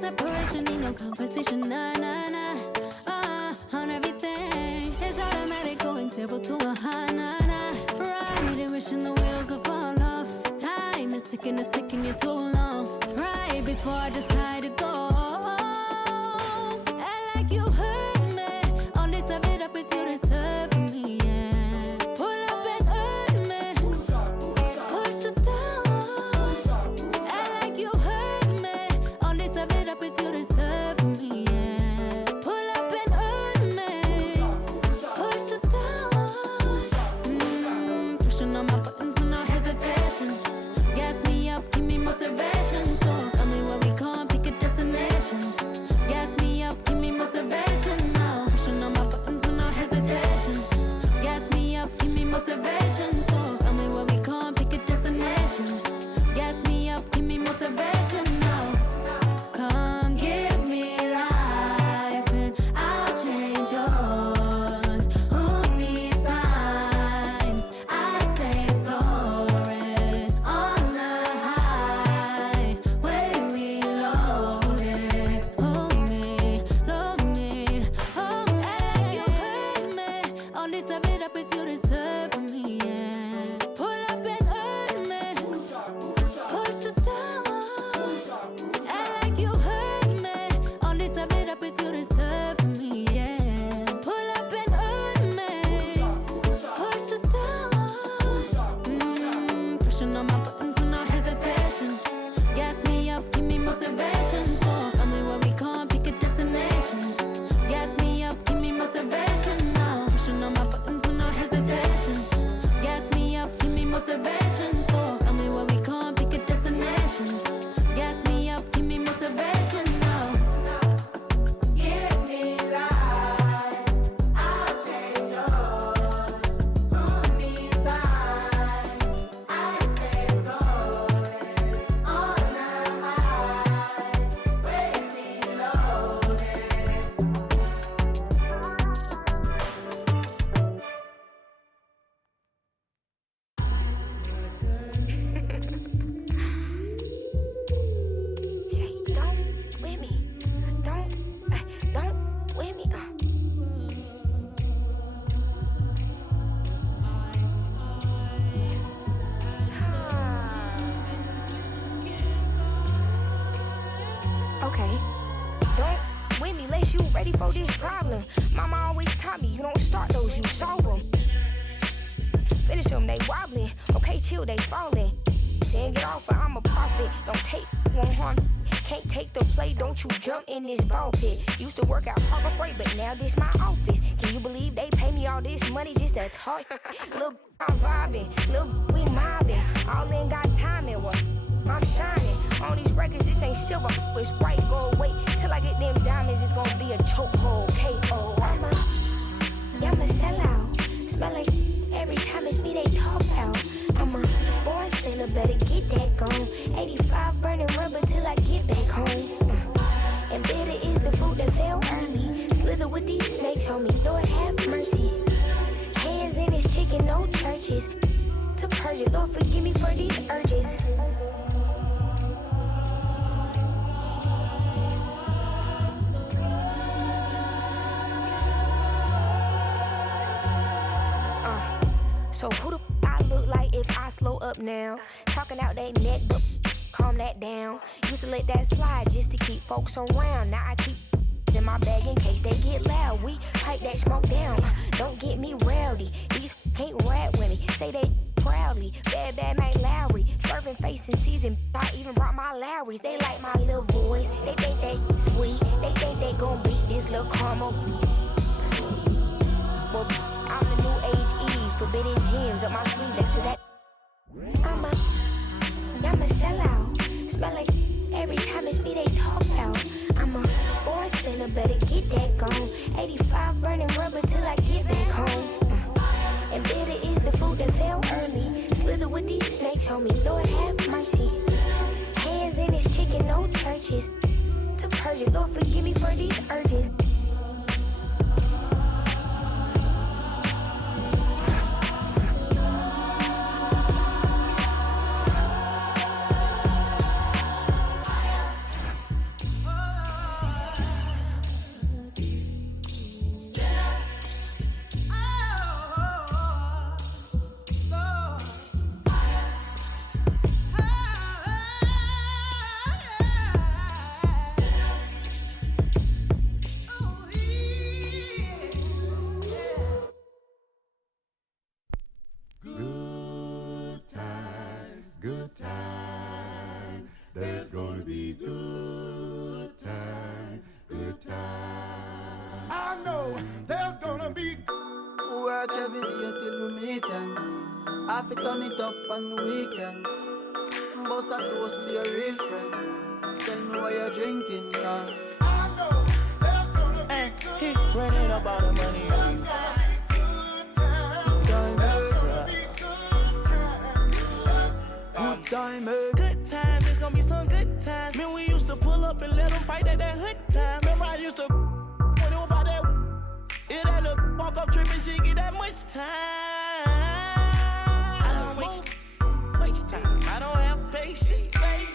separation, need no conversation, nah, nah, nah. On everything, it's automatic, going 0 to 100, nah, nah. Right, and wishing the wheels will fall off. Time is ticking, it's taking you too long. Right before I decide to go. Act like you hurt me. All this I've it up if you deserve me, yeah. Pull up and hurt me. Push the stars. Act like you hurt me. All this I've it up if you deserve me, yeah. Pull up and hurt me. Push the stars. Pushing on my buttons with no hesitation. Gas me up, give me motivation. So tell me where we going, pick a destination. Gas me up, give me motivation now. Pushing on my buttons with no hesitation. Gas me up, give me motivation. So tell me where we going, pick a destination. Gas me up, give me motivation now. Come give me life and I'll change yours. Who needs signs? I say floating on the highway we loaded. Hold me, love me, hold me. Like you hurt me. All this I've it up if you deserve me, yeah. Pull up and hurt me. Push the stars. Act like you hurt me. All this I've it up if you deserve me, yeah. Pull up and hurt me. Push the stars. Pushing on my buttons with no hesitation. Gas me up, give me motivation. So tell me where we going, pick a destination. Gas me up, give me motivation now. Pushing on my buttons with no hesitation. Gas me up, give me motivation. So tell me where we going, pick a destination. Gas me up, give me motivation now. Give me life, I'll change yours. Who needs signs? I say floating on the highway we loaded. Shay, don't with me. Don't with me. Okay. Don't with me, unless you ready for this problem. Mama always taught me, you don't start those, you solve them. Finish them, they wobbling. Okay, chill, they falling. Saying get off, or I'm a prophet. Don't take, won't harm. Can't take the play, don't you jump in this ball pit. Used to work out hard afraid, but now this my office. Can you believe they pay me all this money just to talk? Look, I'm vibing, look, we mobbing. All in got timing, what? I'm shining. On these records, this ain't silver, it's bright gold. Wait till I get them diamonds, it's gonna be a chokehold. K.O. I'm a sellout. Smell like every time it's me they talk out. I'm a born sinner, better get that gone. 85 burning rubber till I get back home. And bitter is the fruit that fell early. Slither with these snakes on me, Lord have mercy. Hands in his chicken, no churches. To purge it, Lord forgive me for these urges. So who the I look like if I slow up now? Talking out that neck, but calm that down. Used to let that slide just to keep folks around. Now I keep in my bag in case they get loud. We pipe that smoke down. Don't get me rowdy. These can't rap with me. Say they proudly. Bad Mike Lowry. Serving face in season. I even brought my Lowrys. They like my little voice. They think they sweet. They think they gon' beat this little caramel. Well, I'm the new age Eve. Forbidden gems up my sleeve next to that. I'm a sellout. Smell like every time it's me they talk out. I'm a born sinner, better get that gone. 85 burning rubber till I get back home. And bitter is the fruit that fell early. Slither with these snakes on me, Lord have mercy. Hands in his chicken, no churches. To purge it, Lord forgive me for these urges. There's gonna be good times, good times. I know there's gonna be work every day till we meet ends. I fi turn it up on the weekends. Boss a toast to your real friend. Tell me why you're drinking, yeah. I know there's gonna be He running up all the money. Good time, eh? Good times, it's gonna be some good times. Man, we used to pull up and let them fight at that hood time. Remember I used to when it was about that. It had a walk up trip and she get that much time. I don't waste time. I don't have patience, baby.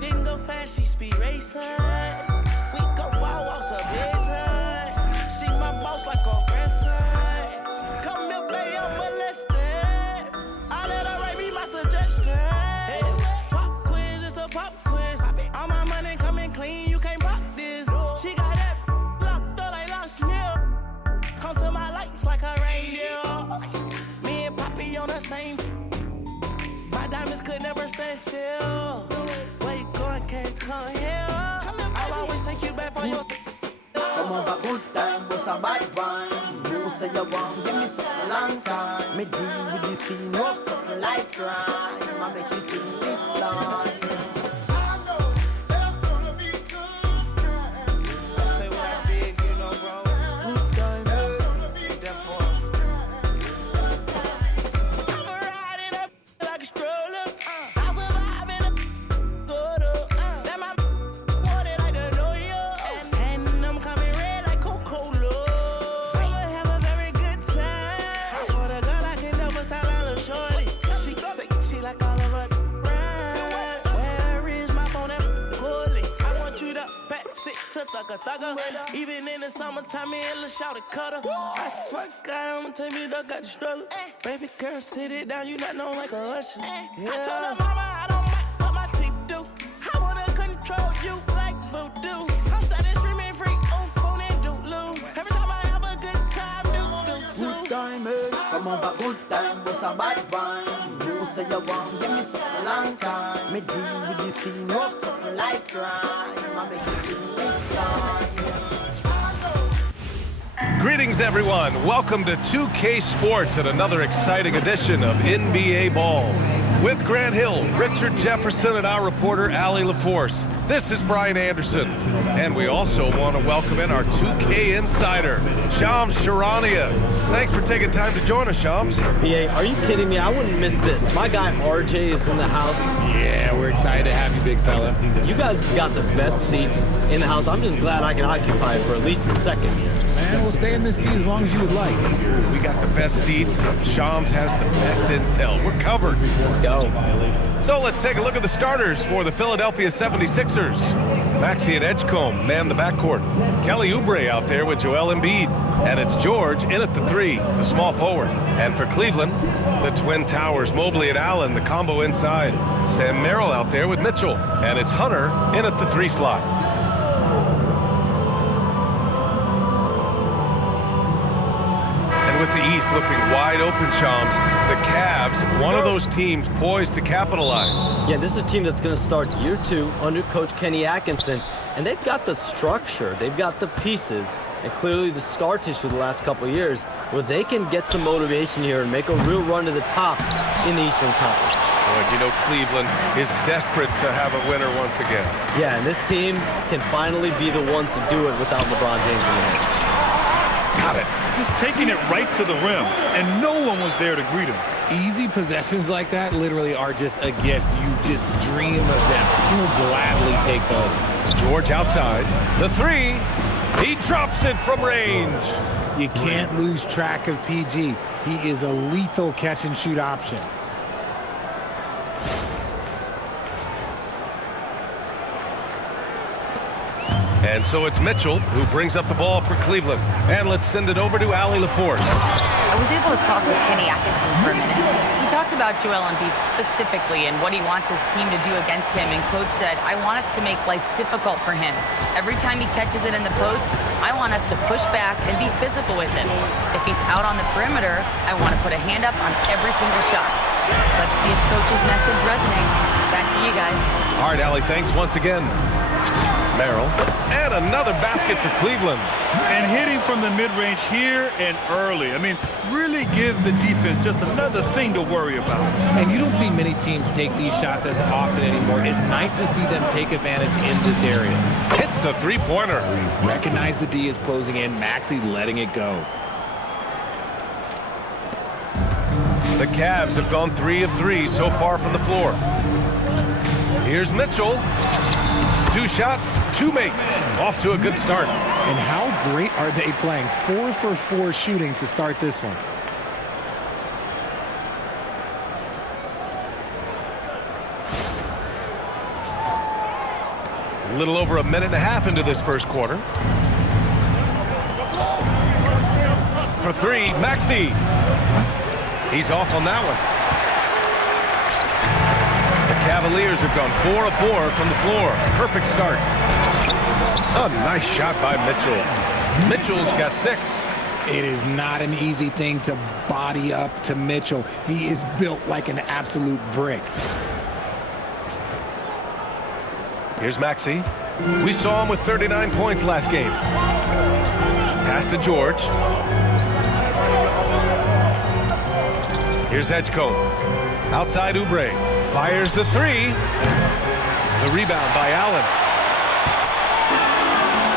Didn't go fast, she speed racing. We go wild walks up bedtime. She my boss like a grandson. Come here, baby, I'm molested. I let her write me my suggestions. Pop quiz, it's a pop quiz. All my money coming clean, you can't pop this. She got that locked up like lost milk. Come to my lights like a reindeer. Me and Poppy on the same. My diamonds could never stand still. Where you going, can't come here. I'll always take you back for your. Come over good time, but a bad one. You say you want, give me something long time. Me deal with this scene, walk something like crime. I make you sing this line. I know there's gonna be good times. Say what I did, you know, bro. Good time, eh? Therefore, I'm riding up like a stroller. I'll survive in a quarter. That my wanted like the know you. And I'm coming red like Coca-Cola. I'ma have a very good time. I swear to God, I can never sound like a little shorty. She say she like all of her rhymes. Where is my phone at Gully? I want you to pass it to thugger. Even in the summertime, me and Lil' Shawty cutter. I swear to God, I'ma tell you that got the struggle. Baby girl, sit it down, you not known like a usher. I told her mama I don't like what my teeth do. I wanna control you like voodoo. I'm started screaming free on phone and doodloo. Every time I have a good time, do too. Good time, eh? Come over good time, but a bad one. You say you want, give me something long time. Me deal with this scene, walk something like crime. I make you sing this line. Greetings, everyone. Welcome to 2K Sports and another exciting edition of NBA Ball. With Grant Hill, Richard Jefferson, and our reporter, Allie LaForce. This is Brian Anderson. And we also want to welcome in our 2K insider, Shams Charania. Thanks for taking time to join us, Shams. PA, are you kidding me? I wouldn't miss this. My guy RJ is in the house. Yeah, we're excited to have you, big fella. You guys got the best seats in the house. I'm just glad I can occupy it for at least a second. Man, we'll stay in this seat as long as you would like. We got the best seats. Shams has the best intel. We're covered. Let's go. So let's take a look at the starters for the Philadelphia 76ers. Maxey and Edgecombe man the backcourt. Kelly Oubre out there with Joel Embiid. And it's George in at the 3, the small forward. And for Cleveland, the Twin Towers, Mobley and Allen, the combo inside. Sam Merrill out there with Mitchell. And it's Hunter in at the 3 slot. With the East looking wide open, Shams, the Cavs, one of those teams poised to capitalize. Yeah, this is a team that's going to start year 2 under Coach Kenny Atkinson, and they've got the structure, they've got the pieces, and clearly the scar tissue the last couple of years where they can get some motivation here and make a real run to the top in the Eastern Conference. Well, you know, Cleveland is desperate to have a winner once again. Yeah, and this team can finally be the ones to do it without LeBron James in the mix. Got it. Just taking it right to the rim, and no one was there to greet him. Easy possessions like that literally are just a gift. You just dream of them. He'll gladly take those. George outside. The 3. He drops it from range. You can't lose track of PG. He is a lethal catch-and-shoot option. And so it's Mitchell who brings up the ball for Cleveland. And let's send it over to Allie LaForce. I was able to talk with Kenny Atkinson for a minute. He talked about Joel Embiid specifically and what he wants his team to do against him. And Coach said, I want us to make life difficult for him. Every time he catches it in the post, I want us to push back and be physical with him. If he's out on the perimeter, I want to put a hand up on every single shot. Let's see if coach's message resonates. Back to you guys. All right, Allie, thanks once again. Merrill. And another basket for Cleveland. And hitting from the mid-range here and early. I mean, really gives the defense just another thing to worry about. And you don't see many teams take these shots as often anymore. It's nice to see them take advantage in this area. Hits a three-pointer. Recognize the D is closing in. Maxey letting it go. The Cavs have gone 3 of 3 so far from the floor. Here's Mitchell. 2 shots, 2 makes. Off to a good start. And how great are they playing? 4 for 4 shooting to start this one. A little over a minute and a half into this first quarter. For 3, Maxey. He's off on that one. The Cavaliers have gone 4 of 4 from the floor. Perfect start. A nice shot by Mitchell. Mitchell's got 6. It is not an easy thing to body up to Mitchell. He is built like an absolute brick. Here's Maxey. We saw him with 39 points last game. Pass to George. Here's Edgecombe. Outside Oubre. Fires the 3. The rebound by Allen.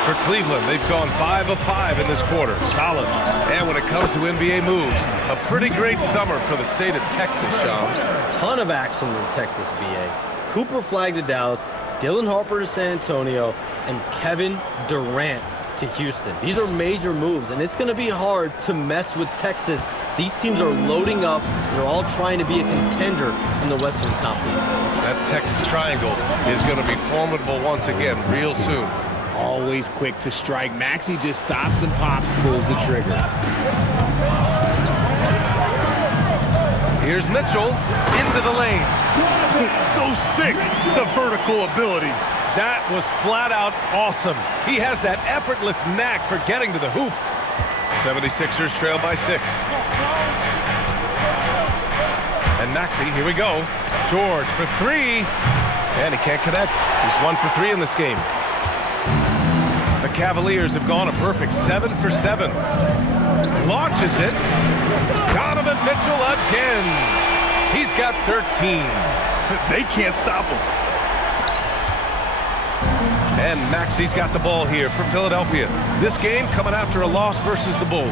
For Cleveland, they've gone 5 of 5 in this quarter. Solid. And when it comes to NBA moves, a pretty great summer for the state of Texas, Shams. Ton of action in Texas, BA. Cooper flagged to Dallas, Dylan Harper to San Antonio, and Kevin Durant to Houston. These are major moves, and it's going to be hard to mess with Texas. These teams are loading up. They're all trying to be a contender in the Western Conference. That Texas triangle is going to be formidable once again real soon. Always quick to strike. Maxey just stops and pops, pulls the trigger. Here's Mitchell into the lane. So sick, the vertical ability. That was flat out awesome. He has that effortless knack for getting to the hoop. 76ers trail by 6. And Maxey, here we go. George for 3. And he can't connect. He's 1 for 3 in this game. The Cavaliers have gone a perfect 7 for 7. Launches it. Donovan Mitchell again. He's got 13. They can't stop him. And Maxey's got the ball here for Philadelphia. This game coming after a loss versus the Bulls.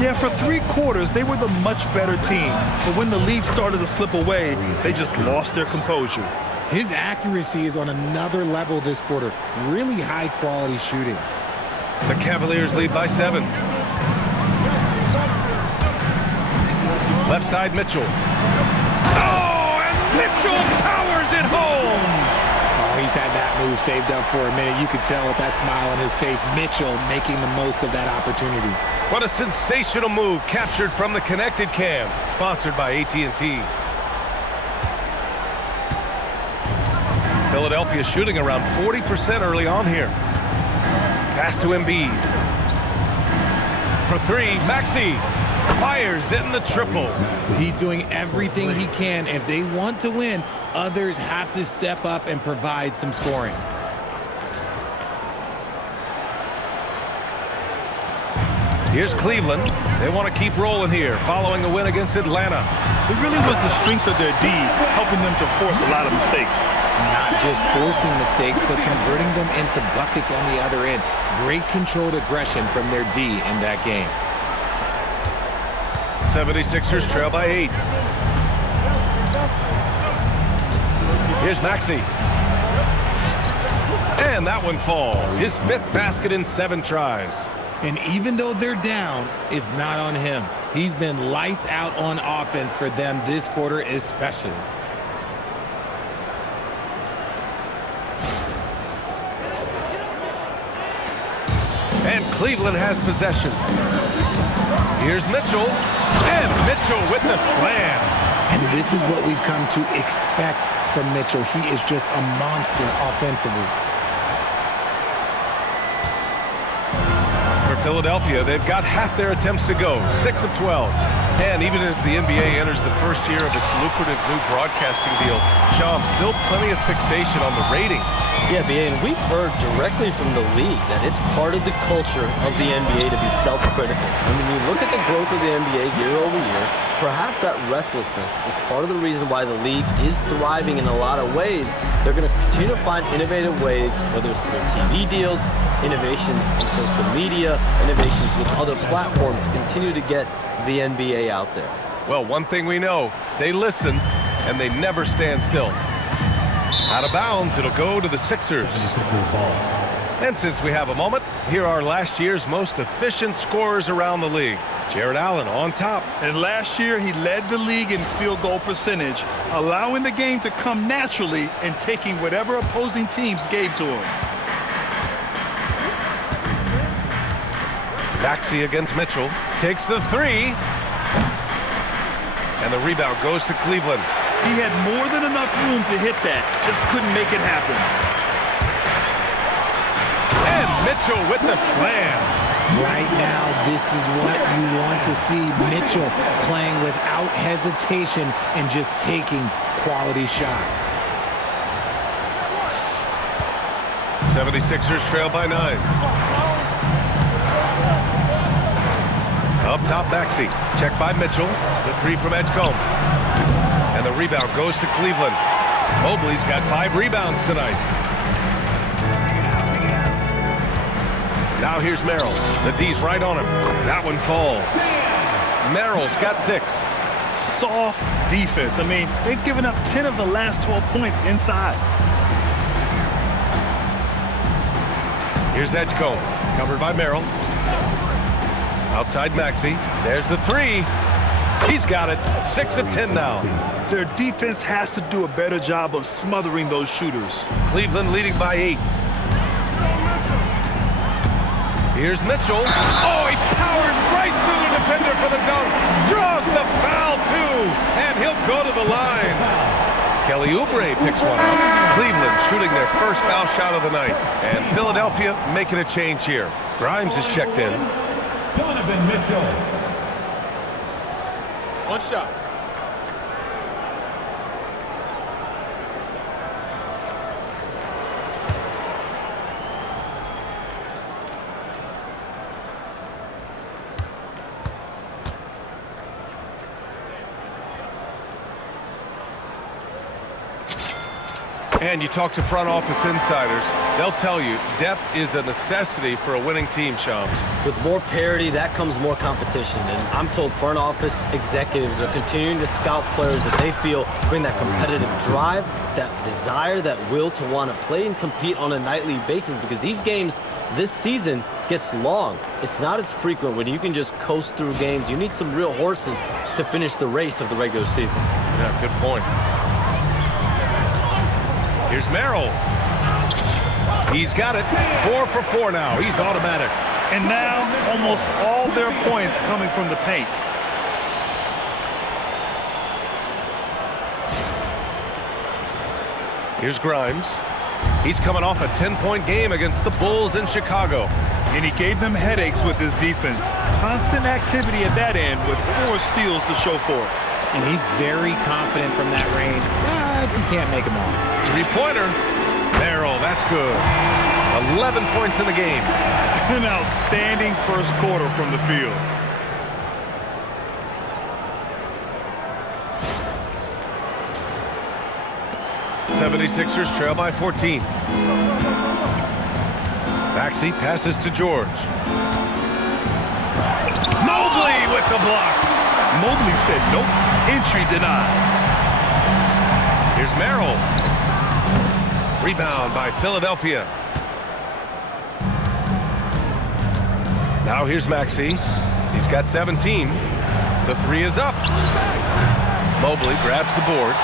Yeah, for 3 quarters, they were the much better team. But when the lead started to slip away, they just lost their composure. His accuracy is on another level this quarter. Really high-quality shooting. The Cavaliers lead by 7. Left side, Mitchell. Oh, and Mitchell powers it home! Oh, he's had that move saved up for a minute. You could tell with that smile on his face, Mitchell making the most of that opportunity. What a sensational move captured from the connected cam, sponsored by AT&T. Philadelphia shooting around 40% early on here. Pass to Embiid. For 3, Maxey fires in the triple. He's doing everything he can. If they want to win, others have to step up and provide some scoring. Here's Cleveland. They want to keep rolling here, following a win against Atlanta. It really was the strength of their D helping them to force a lot of mistakes. Not just forcing mistakes, but converting them into buckets on the other end. Great controlled aggression from their D in that game. 76ers trail by 8. Here's Maxey. And that one falls. His 5th basket in 7 tries. And even though they're down, it's not on him. He's been lights out on offense for them this quarter especially. And Cleveland has possession. Here's Mitchell. And Mitchell with the slam. And this is what we've come to expect from Mitchell. He is just a monster offensively. For Philadelphia, they've got half their attempts to go. 6 of 12. And even as the NBA enters the first year of its lucrative new broadcasting deal, Sean, still plenty of fixation on the ratings. Yeah, BA, and we've heard directly from the league that it's part of the culture of the NBA to be self-critical. I mean, you look at the growth of the NBA year over year, perhaps that restlessness is part of the reason why the league is thriving in a lot of ways. They're going to continue to find innovative ways, whether it's their TV deals, innovations in social media, innovations with other platforms, continue to get the NBA out there. Well, one thing we know, they listen and they never stand still. Out of bounds, it'll go to the Sixers. And since we have a moment, here are last year's most efficient scorers around the league. Jared Allen on top. And last year, he led the league in field goal percentage, allowing the game to come naturally and taking whatever opposing teams gave to him. Maxey against Mitchell. Takes the three. And the rebound goes to Cleveland. He had more than enough room to hit that, just couldn't make it happen. And Mitchell with the slam. Right now, this is what you want to see. Mitchell playing without hesitation and just taking quality shots. 76ers trail by 9. Up top, Maxey. Check by Mitchell. The three from Edgecombe. And the rebound goes to Cleveland. Mobley's got 5 rebounds tonight. Now here's Merrill. The D's right on him. That one falls. Merrill's got 6. Soft defense. I mean, they've given up 10 of the last 12 points inside. Here's Edgecombe. Covered by Merrill. Outside Maxey. There's the three. He's got it. 6 of 10 now. Their defense has to do a better job of smothering those shooters. Cleveland leading by 8. Here's Mitchell. Oh, he powers right through the defender for the dunk. Draws the foul, too. And he'll go to the line. Kelly Oubre picks one up. Cleveland shooting their first foul shot of the night. And Philadelphia making a change here. Grimes is checked in. Donovan Mitchell. One shot. And you talk to front office insiders, they'll tell you depth is a necessity for a winning team, Shams. With more parity, that comes more competition. And I'm told front office executives are continuing to scout players that they feel bring that competitive drive, that desire, that will to want to play and compete on a nightly basis, because these games this season gets long. It's not as frequent when you can just coast through games. You need some real horses to finish the race of the regular season. Yeah, good point. Here's Merrill. He's got it. 4 for 4 now. He's automatic. And now, almost all their points coming from the paint. Here's Grimes. He's coming off a 10-point game against the Bulls in Chicago. And he gave them headaches with his defense. Constant activity at that end with 4 steals to show for it. And he's very confident from that range. You can't make him all. Three-pointer. Merrill, that's good. 11 points in the game. An outstanding first quarter from the field. '76ers trail by 14. Maxey passes to George. Mobley with the block. Mobley said nope. Entry denied. Here's Merrill. Rebound by Philadelphia. Now here's Maxey. He's got 17. The three is up. Mobley grabs the board.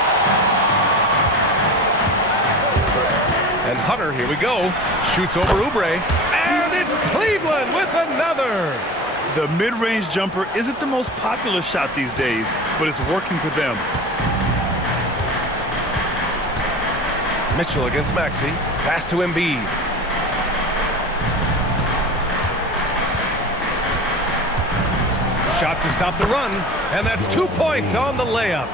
And Hunter, here we go, shoots over Oubre. And it's Cleveland with another. The mid-range jumper isn't the most popular shot these days, but it's working for them. Mitchell against Maxey. Pass to Embiid. shot to stop the run, and that's 2 points on the layup.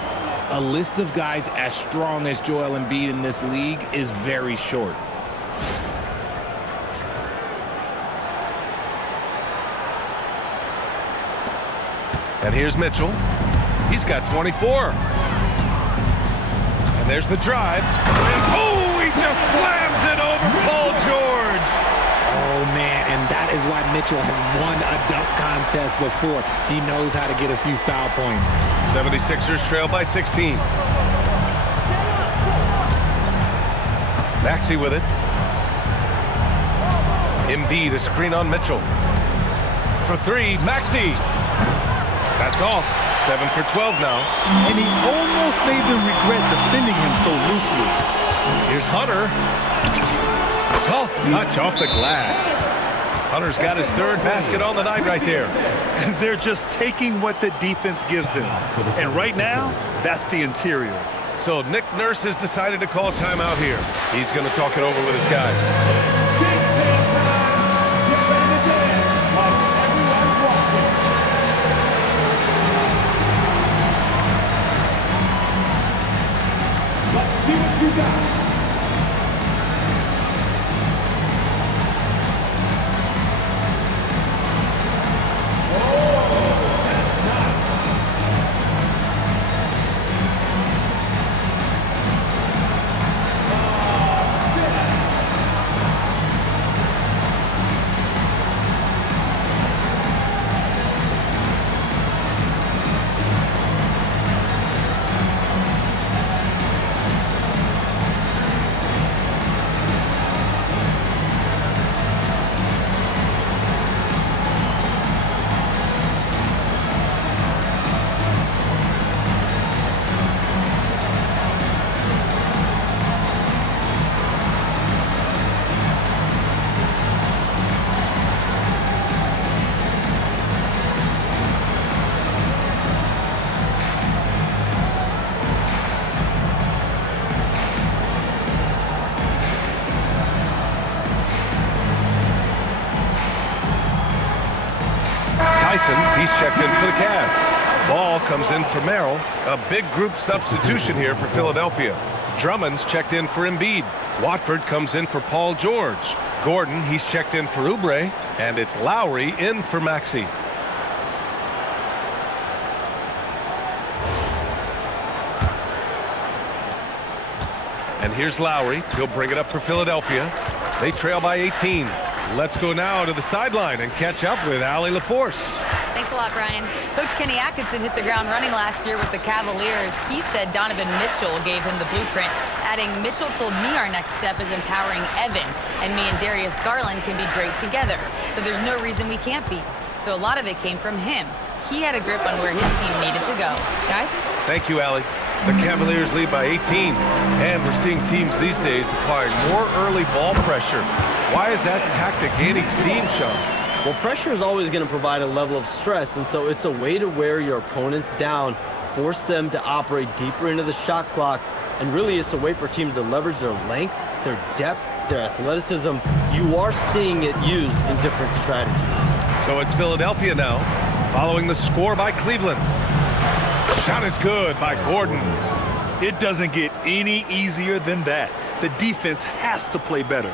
A list of guys as strong as Joel Embiid in this league is very short. And here's Mitchell. He's got 24. And there's the drive. Oh, he just slams it over Paul George. Oh, man, and that is why Mitchell has won a dunk contest before. He knows how to get a few style points. 76ers trail by 16. Maxey with it. Embiid, a screen on Mitchell. For three, Maxey. That's off. 7 for 12 now. And he almost made them regret defending him so loosely. Here's Hunter. Soft touch off the glass. Hunter's got his third basket on the night right there. They're just taking what the defense gives them. And right now, that's the interior. So Nick Nurse has decided to call timeout here. He's going to talk it over with his guys. See what you got. He's checked in for the Cavs. Ball comes in for Merrill. A big group substitution here for Philadelphia. Drummond's checked in for Embiid. Watford comes in for Paul George. Gordon, he's checked in for Oubre. And it's Lowry in for Maxey. And here's Lowry. He'll bring it up for Philadelphia. They trail by 18. Let's go now to the sideline and catch up with Allie LaForce. Thanks a lot, Brian. Coach Kenny Atkinson hit the ground running last year with the Cavaliers. He said Donovan Mitchell gave him the blueprint, adding, Mitchell told me our next step is empowering Evan, and me and Darius Garland can be great together. So there's no reason we can't be. So a lot of it came from him. He had a grip on where his team needed to go. Guys? Thank you, Allie. The Cavaliers lead by 18, and we're seeing teams these days applying more early ball pressure. Why is that tactic gaining steam, Sean? Well, pressure is always going to provide a level of stress, and so it's a way to wear your opponents down, force them to operate deeper into the shot clock, and really it's a way for teams to leverage their length, their depth, their athleticism. You are seeing it used in different strategies. So it's Philadelphia now, following the score by Cleveland. Shot is good by Gordon. It doesn't get any easier than that. The defense has to play better.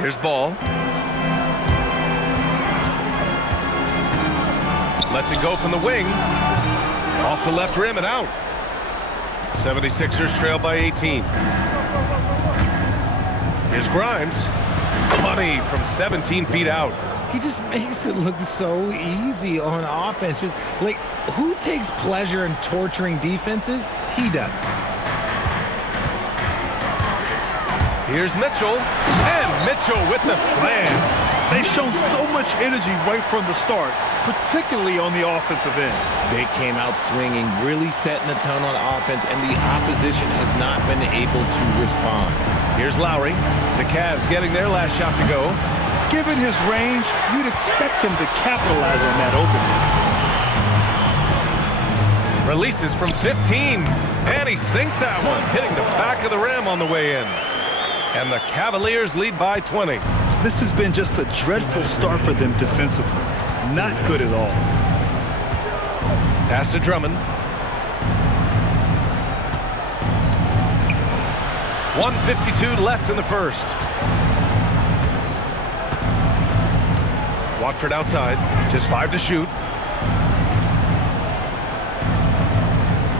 Here's Ball. Lets it go from the wing. Off the left rim and out. 76ers trail by 18. Here's Grimes. Money from 17 feet out. He just makes it look so easy on offense. Just, like, who takes pleasure in torturing defenses? He does. Here's Mitchell. And Mitchell with the slam. They've shown so much energy right from the start, particularly on the offensive end. They came out swinging, really setting the tone on offense, and the opposition has not been able to respond. Here's Lowry. The Cavs getting their last shot to go. Given his range, you'd expect him to capitalize on that opening. Releases from 15, and he sinks that one, hitting the back of the rim on the way in. And the Cavaliers lead by 20. This has been just a dreadful start for them defensively. Not good at all. Pass to Drummond. 1:52 left in the first. Watford outside, just 5 to shoot.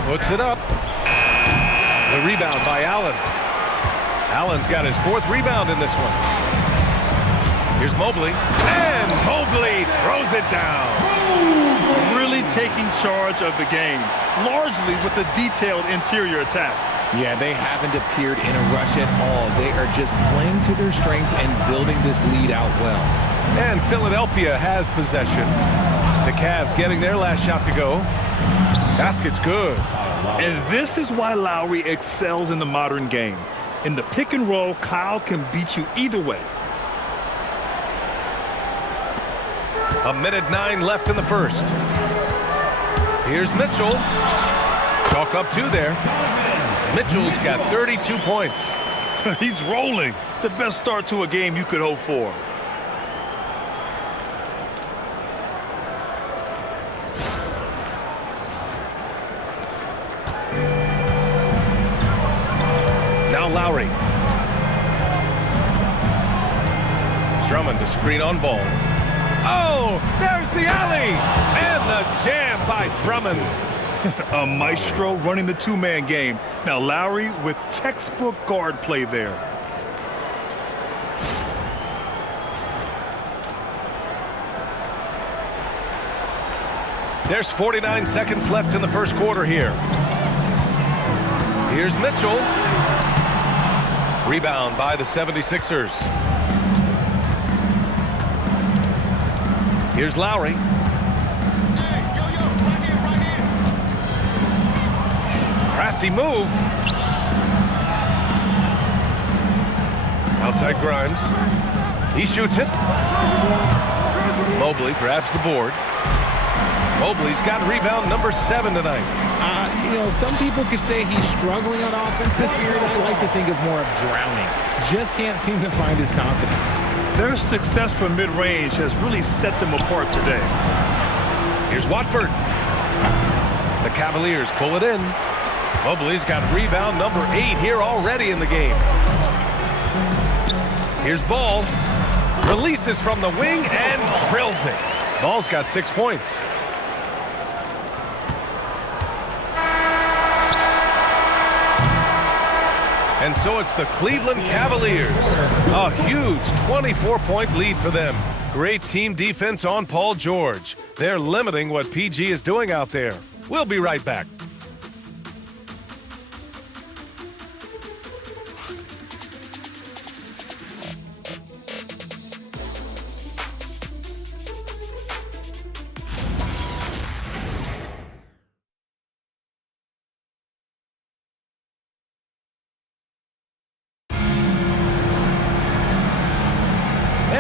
Puts it up. The rebound by Allen. Allen's got his 4th rebound in this one. Here's Mobley, and Mobley throws it down. Really taking charge of the game, largely with a detailed interior attack. Yeah, they haven't appeared in a rush at all. They are just playing to their strengths and building this lead out well. And Philadelphia has possession. The Cavs getting their last shot to go. Basket's good. And this is why Lowry excels in the modern game. In the pick and roll, Kyle can beat you either way. 1:09 left in the first. Here's Mitchell. Chalk up 2 there. Mitchell's got 32 points. He's rolling. The best start to a game you could hope for. Now Lowry. Drummond to screen on ball. Oh, there's the alley! And the jam by Drummond. A maestro running the 2-man game. Now Lowry with textbook guard play there. There's 49 seconds left in the first quarter here. Here's Mitchell. Rebound by the 76ers. Here's Lowry. Crafty move. Outside Grimes. He shoots it. Mobley grabs the board. Mobley's got rebound number 7 tonight. You know, some people could say he's struggling on offense this period. I like to think of more of drowning. Just can't seem to find his confidence. Their success from mid-range has really set them apart today. Here's Watford. The Cavaliers pull it in. Mobley's got rebound number 8 here already in the game. Here's Ball. Releases from the wing and drills it. Ball's got 6 points. And so it's the Cleveland Cavaliers. A huge 24-point lead for them. Great team defense on Paul George. They're limiting what PG is doing out there. We'll be right back.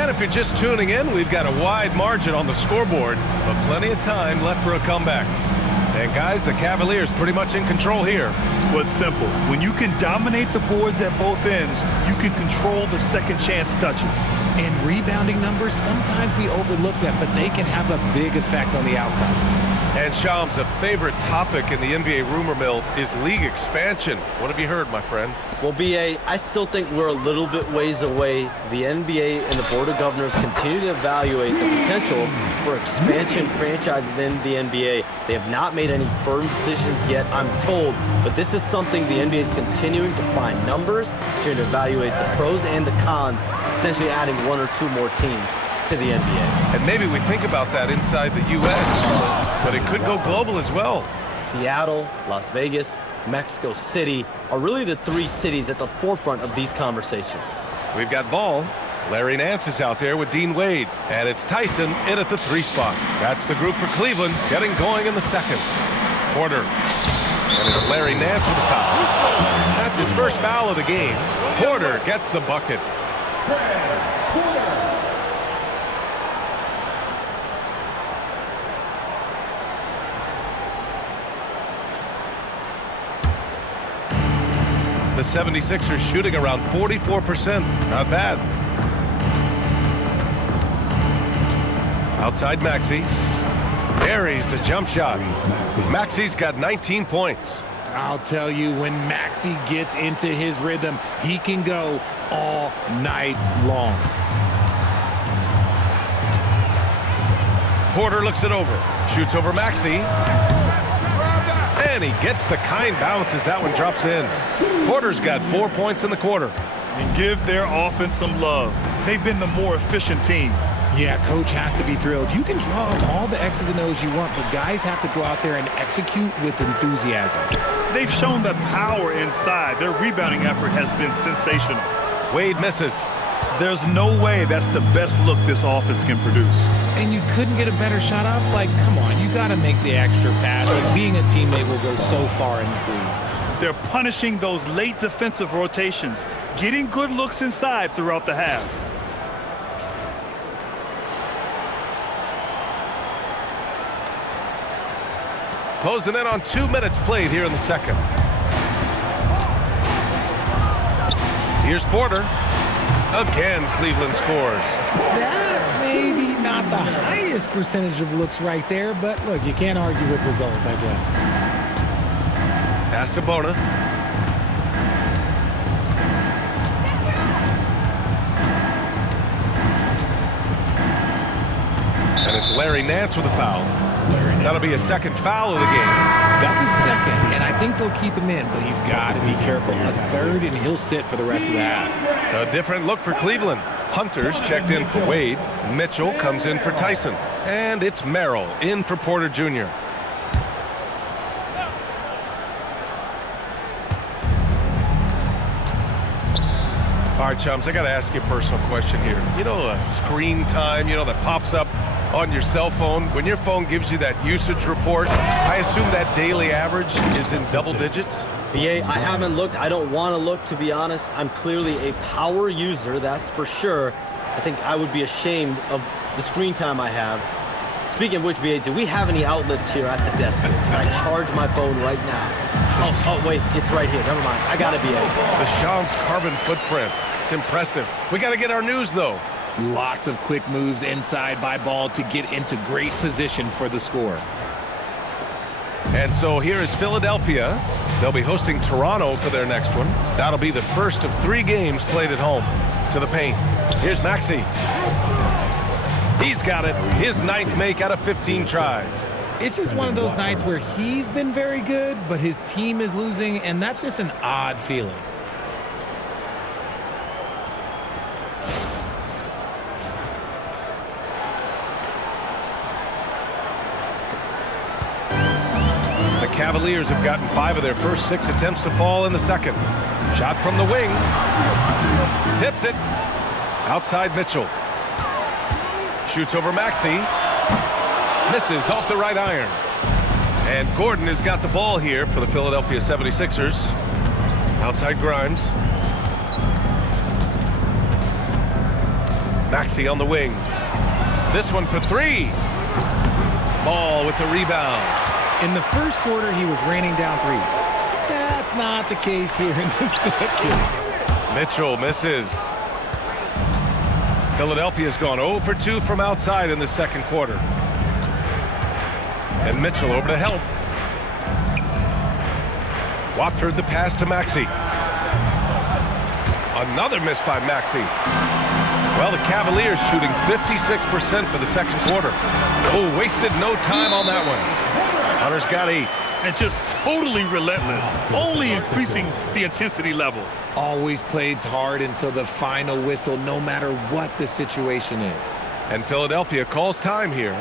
If you're just tuning in, we've got a wide margin on the scoreboard, but plenty of time left for a comeback. And guys, the Cavaliers pretty much in control here. Well, it's simple. When you can dominate the boards at both ends, you can control the second chance touches. And rebounding numbers, sometimes we overlook them, but they can have a big effect on the outcome. And Shams, a favorite topic in the NBA rumor mill is league expansion. What have you heard, my friend? Well, BA, I still think we're a little bit ways away. The NBA and the Board of Governors continue to evaluate the potential for expansion franchises in the NBA. They have not made any firm decisions yet, I'm told, but this is something the NBA is continuing to find numbers, trying to evaluate the pros and the cons, potentially adding 1 or 2 more teams to the NBA. And maybe we think about that inside the U.S., but it could go global as well. Seattle, Las Vegas, Mexico City are really the 3 cities at the forefront of these conversations. We've got Ball. Larry Nance is out there with Dean Wade. And it's Tyson in at the 3 spot. That's the group for Cleveland getting going in the second. Porter. And it's Larry Nance with a foul. That's his first foul of the game. Porter gets the bucket. The 76ers shooting around 44%. Not bad. Outside Maxey. Buries the jump shot. Maxey's got 19 points. I'll tell you, when Maxey gets into his rhythm, he can go all night long. Porter looks it over. Shoots over Maxey. And he gets the kind bounce as that one drops in. Porter's got 4 points in the quarter. And give their offense some love. They've been the more efficient team. Yeah, coach has to be thrilled. You can draw up all the X's and O's you want, but guys have to go out there and execute with enthusiasm. They've shown the power inside. Their rebounding effort has been sensational. Wade misses. There's no way that's the best look this offense can produce. And you couldn't get a better shot off? Like, come on, you got to make the extra pass. Like, being a teammate will go so far in this league. They're punishing those late defensive rotations, getting good looks inside throughout the half. Closing in on 2 minutes played here in the second. Here's Porter. Again, Cleveland scores. That may be not the highest percentage of looks right there, but look, you can't argue with results, I guess. Pass to Bona. And it's Larry Nance with a foul. That'll be a second foul of the game. That's his second, and I think they'll keep him in, but he's got to be careful. A third, and he'll sit for the rest of the half. A different look for Cleveland. Hunter's checked in for Wade. Mitchell comes in for Tyson. And it's Merrill in for Porter Jr. All right, chums, I got to ask you a personal question here. You know, screen time, that pops up on your cell phone. When your phone gives you that usage report, I assume that daily average is in double digits? BA, I haven't looked. I don't want to look, to be honest. I'm clearly a power user, that's for sure. I think I would be ashamed of the screen time I have. Speaking of which, BA, do we have any outlets here at the desk? Can I charge my phone right now? Oh, wait, it's right here. Never mind. I got it, BA. The Shams carbon footprint. It's impressive. We got to get our news, though. Lots of quick moves inside by Ball to get into great position for the score. And so here is Philadelphia. They'll be hosting Toronto for their next one. That'll be the first of 3 games played at home. To the paint. Here's Maxey. He's got it. His 9th make out of 15 tries. It's just one of those nights where he's been very good, but his team is losing, and that's just an odd feeling. The Cavaliers have gotten 5 of their first 6 attempts to fall in the second. Shot from the wing. Tips it. Outside Mitchell. Shoots over Maxey. Misses off the right iron. And Gordon has got the ball here for the Philadelphia 76ers. Outside Grimes. Maxey on the wing. This one for 3. Ball with the rebound. In the first quarter, he was raining down threes. That's not the case here in the second. Mitchell misses. Philadelphia's gone 0 for 2 from outside in the second quarter. And Mitchell over to help. Watford the pass to Maxey. Another miss by Maxey. Well, the Cavaliers shooting 56% for the second quarter. Oh, wasted no time on that one. Hunter's got 8. And just totally relentless, only increasing the intensity level. Always plays hard until the final whistle, no matter what the situation is. And Philadelphia calls time here.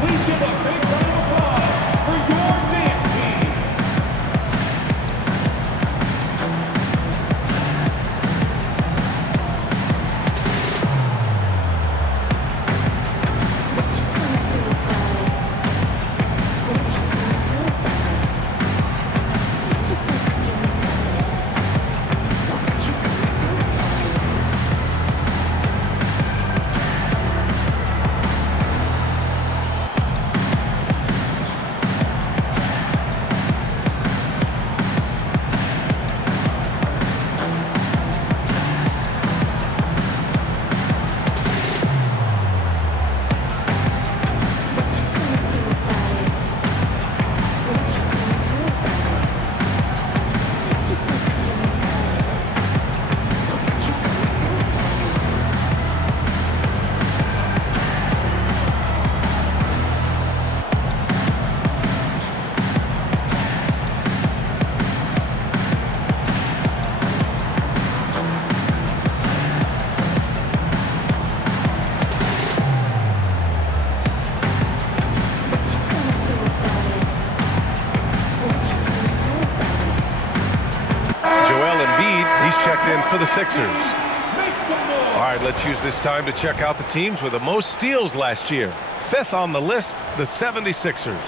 Please give a big round of applause for your dance team. for the Sixers. All right, let's use this time to check out the teams with the most steals last year. 5th on the list, the 76ers.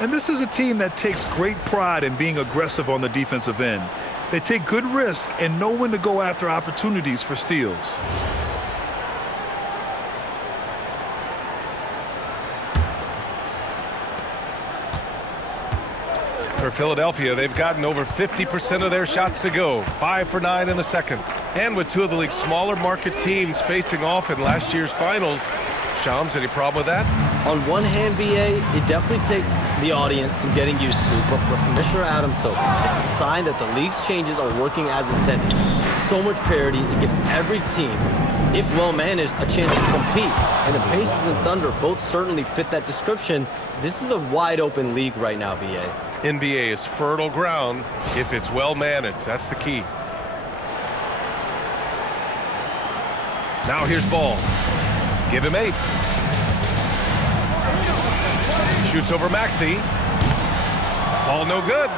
And this is a team that takes great pride in being aggressive on the defensive end. They take good risk and know when to go after opportunities for steals. For Philadelphia, they've gotten over 50% of their shots to go, 5 for 9 in the second. And with two of the league's smaller market teams facing off in last year's finals, Shams, any problem with that? On one hand, BA, it definitely takes the audience some getting used to, but for Commissioner Adams, so it's a sign that the league's changes are working as intended. So much parity, it gives every team, if well managed, a chance to compete. And the Pacers and Thunder both certainly fit that description. This is a wide open league right now, BA. NBA is fertile ground if it's well managed. That's the key. Now here's Ball. Give him 8. Shoots over Maxey. Ball no good.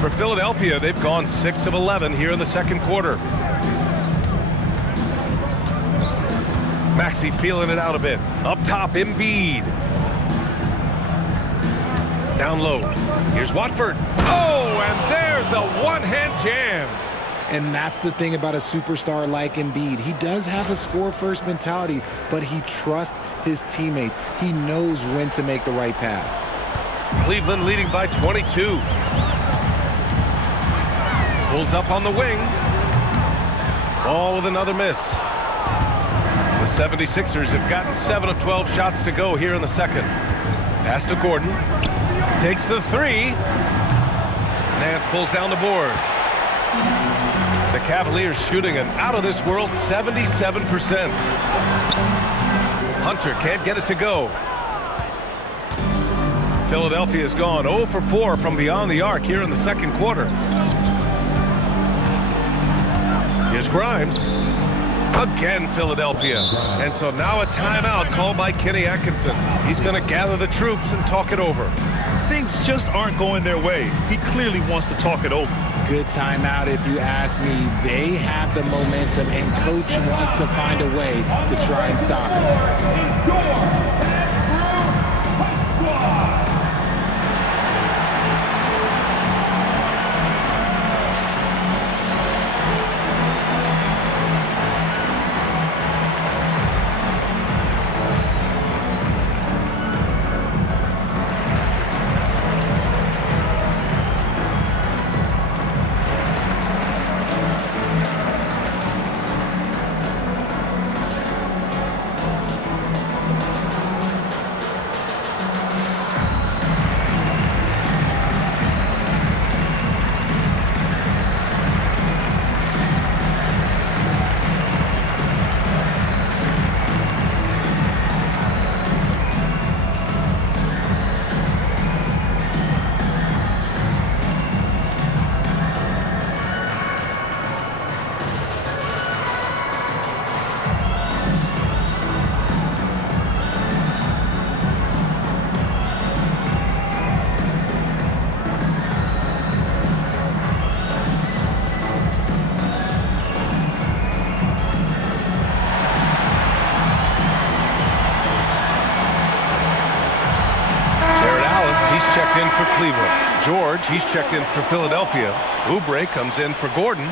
For Philadelphia, they've gone 6 of 11 here in the second quarter. Maxey feeling it out a bit. Up top, Embiid. Down low. Here's Watford. Oh, and there's a one-hand jam. And that's the thing about a superstar like Embiid. He does have a score-first mentality, but he trusts his teammates. He knows when to make the right pass. Cleveland leading by 22. Pulls up on the wing. Ball with another miss. The 76ers have gotten 7 of 12 shots to go here in the second. Pass to Gordon. Takes the 3. Nance pulls down the board. The Cavaliers shooting an out-of-this-world 77%. Hunter can't get it to go. Philadelphia's gone 0 for 4 from beyond the arc here in the second quarter. Here's Grimes. Again, Philadelphia. And so now a timeout called by Kenny Atkinson. He's going to gather the troops and talk it over. Things just aren't going their way. He clearly wants to talk it over. Good timeout if you ask me. They have the momentum, and coach wants to find a way to try and stop it. Checked in for Cleveland. George, he's checked in for Philadelphia. Oubre comes in for Gordon.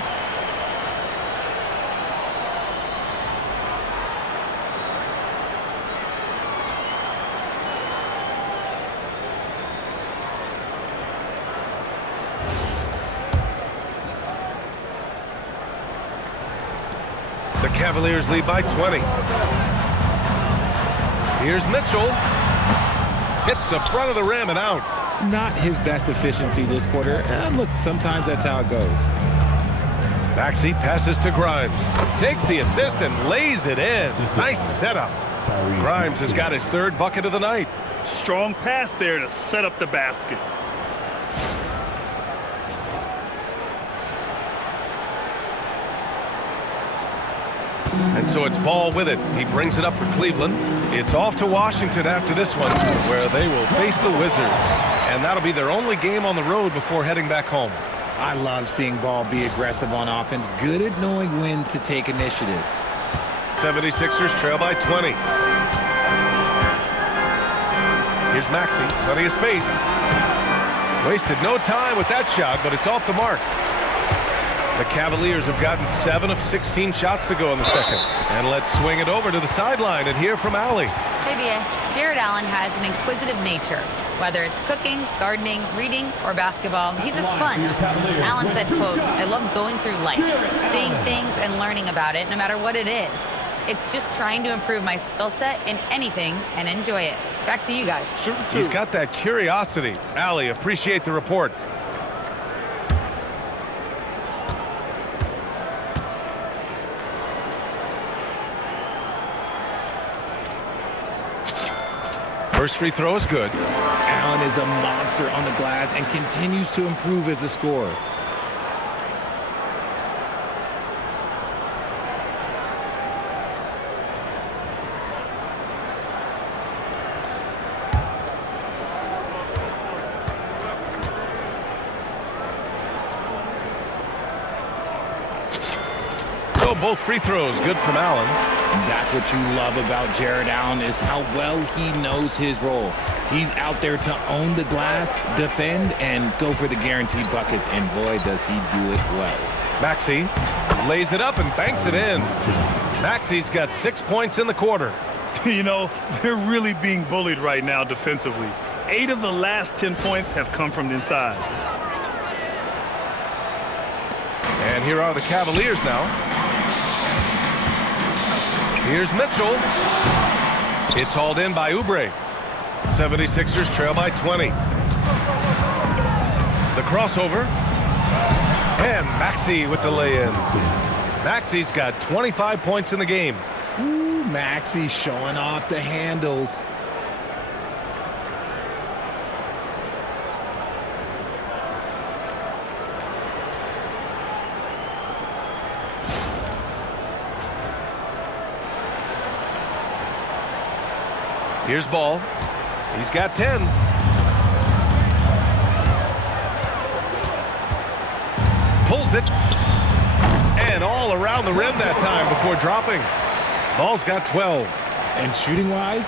The Cavaliers lead by 20. Here's Mitchell. Hits the front of the rim and out. Not his best efficiency this quarter. And look, sometimes that's how it goes. Maxey passes to Grimes. Takes the assist and lays it in. Nice setup. Grimes has got his 3rd bucket of the night. Strong pass there to set up the basket. And so it's Ball with it. He brings it up for Cleveland. It's off to Washington after this one, where they will face the Wizards. And that'll be their only game on the road before heading back home. I love seeing Ball be aggressive on offense, good at knowing when to take initiative. 76ers trail by 20. Here's Maxey, plenty of space. Wasted no time with that shot, but it's off the mark. The Cavaliers have gotten 7 of 16 shots to go in the second. And let's swing it over to the sideline and hear from Allie. Hey, BA. Jared Allen has an inquisitive nature. Whether it's cooking, gardening, reading, or basketball, he's a sponge. Allen said, quote, "I love going through life, seeing things and learning about it, no matter what it is. It's just trying to improve my skill set in anything and enjoy it." Back to you guys. He's got that curiosity. Allie, appreciate the report. First free throw is good. Allen is a monster on the glass and continues to improve as a scorer. So both free throws good from Allen. That's what you love about Jared Allen is how well he knows his role. He's out there to own the glass, defend, and go for the guaranteed buckets, and boy, does he do it well. Maxey lays it up and banks it in. Maxey's got 6 points in the quarter. You know, they're really being bullied right now defensively. 8 of the last 10 points have come from inside. And here are the Cavaliers now. Here's Mitchell. It's hauled in by Oubre. 76ers trail by 20. The crossover. And Maxey with the lay-in. Maxey's got 25 points in the game. Ooh, Maxey showing off the handles. Here's Ball. He's got 10. Pulls it. And all around the rim that time before dropping. Ball's got 12. And shooting-wise,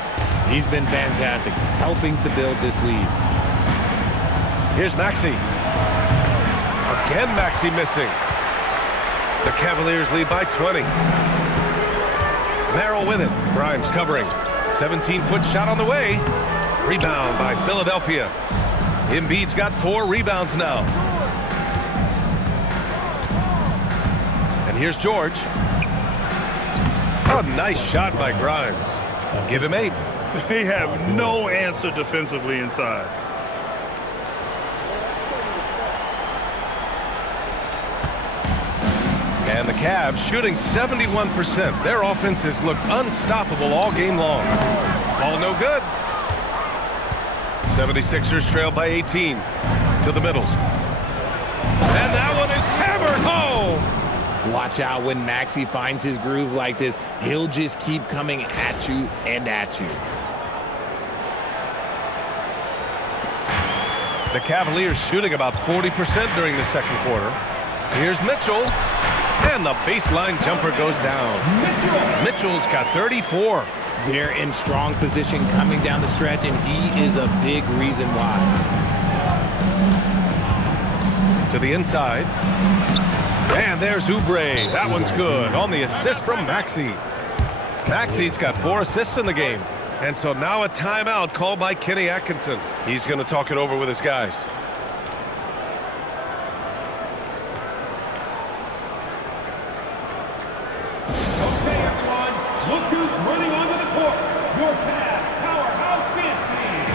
he's been fantastic, helping to build this lead. Here's Maxey. Again, Maxey missing. The Cavaliers lead by 20. Merrill with it. Grimes covering. 17-foot shot on the way. Rebound by Philadelphia. Embiid's got 4 rebounds now. And here's George. A nice shot by Grimes. Give him 8. They have no answer defensively inside. And the Cavs shooting 71%. Their offense has looked unstoppable all game long. Ball no good. 76ers trail by 18 to the middle. And that one is hammered home. Watch out when Maxey finds his groove like this. He'll just keep coming at you and at you. The Cavaliers shooting about 40% during the second quarter. Here's Mitchell. And the baseline jumper goes down. Mitchell's got 34. They're in strong position coming down the stretch, and he is a big reason why. To the inside. And there's Oubre. That one's good on the assist from Maxey. Maxey's got 4 assists in the game. And so now a timeout called by Kenny Atkinson. He's going to talk it over with his guys. Look who's running onto the court. Your Cavs powerhouse dance team.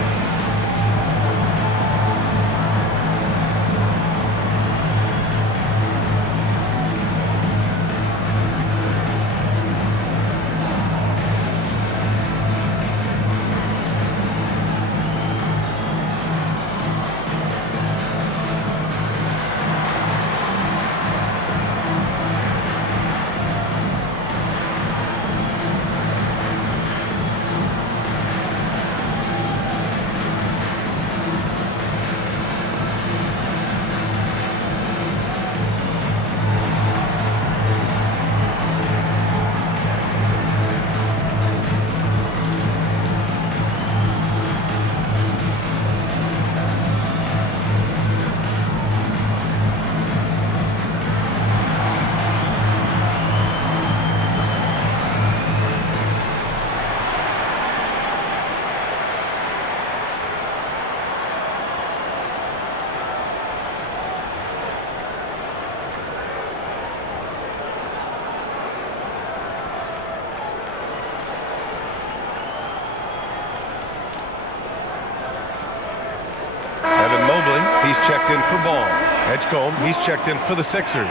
checked in for Ball. Edgecombe, he's checked in for the Sixers.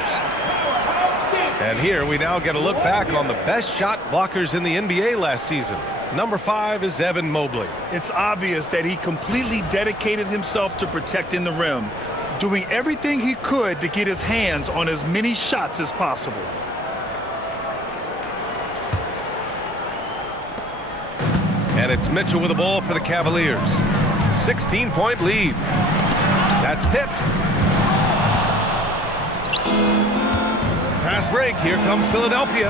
And here we now get a look back on the best shot blockers in the NBA last season. Number 5 is Evan Mobley. It's obvious that he completely dedicated himself to protecting the rim, doing everything he could to get his hands on as many shots as possible. And it's Mitchell with the ball for the Cavaliers. 16-point lead. That's tipped. Fast break. Here comes Philadelphia.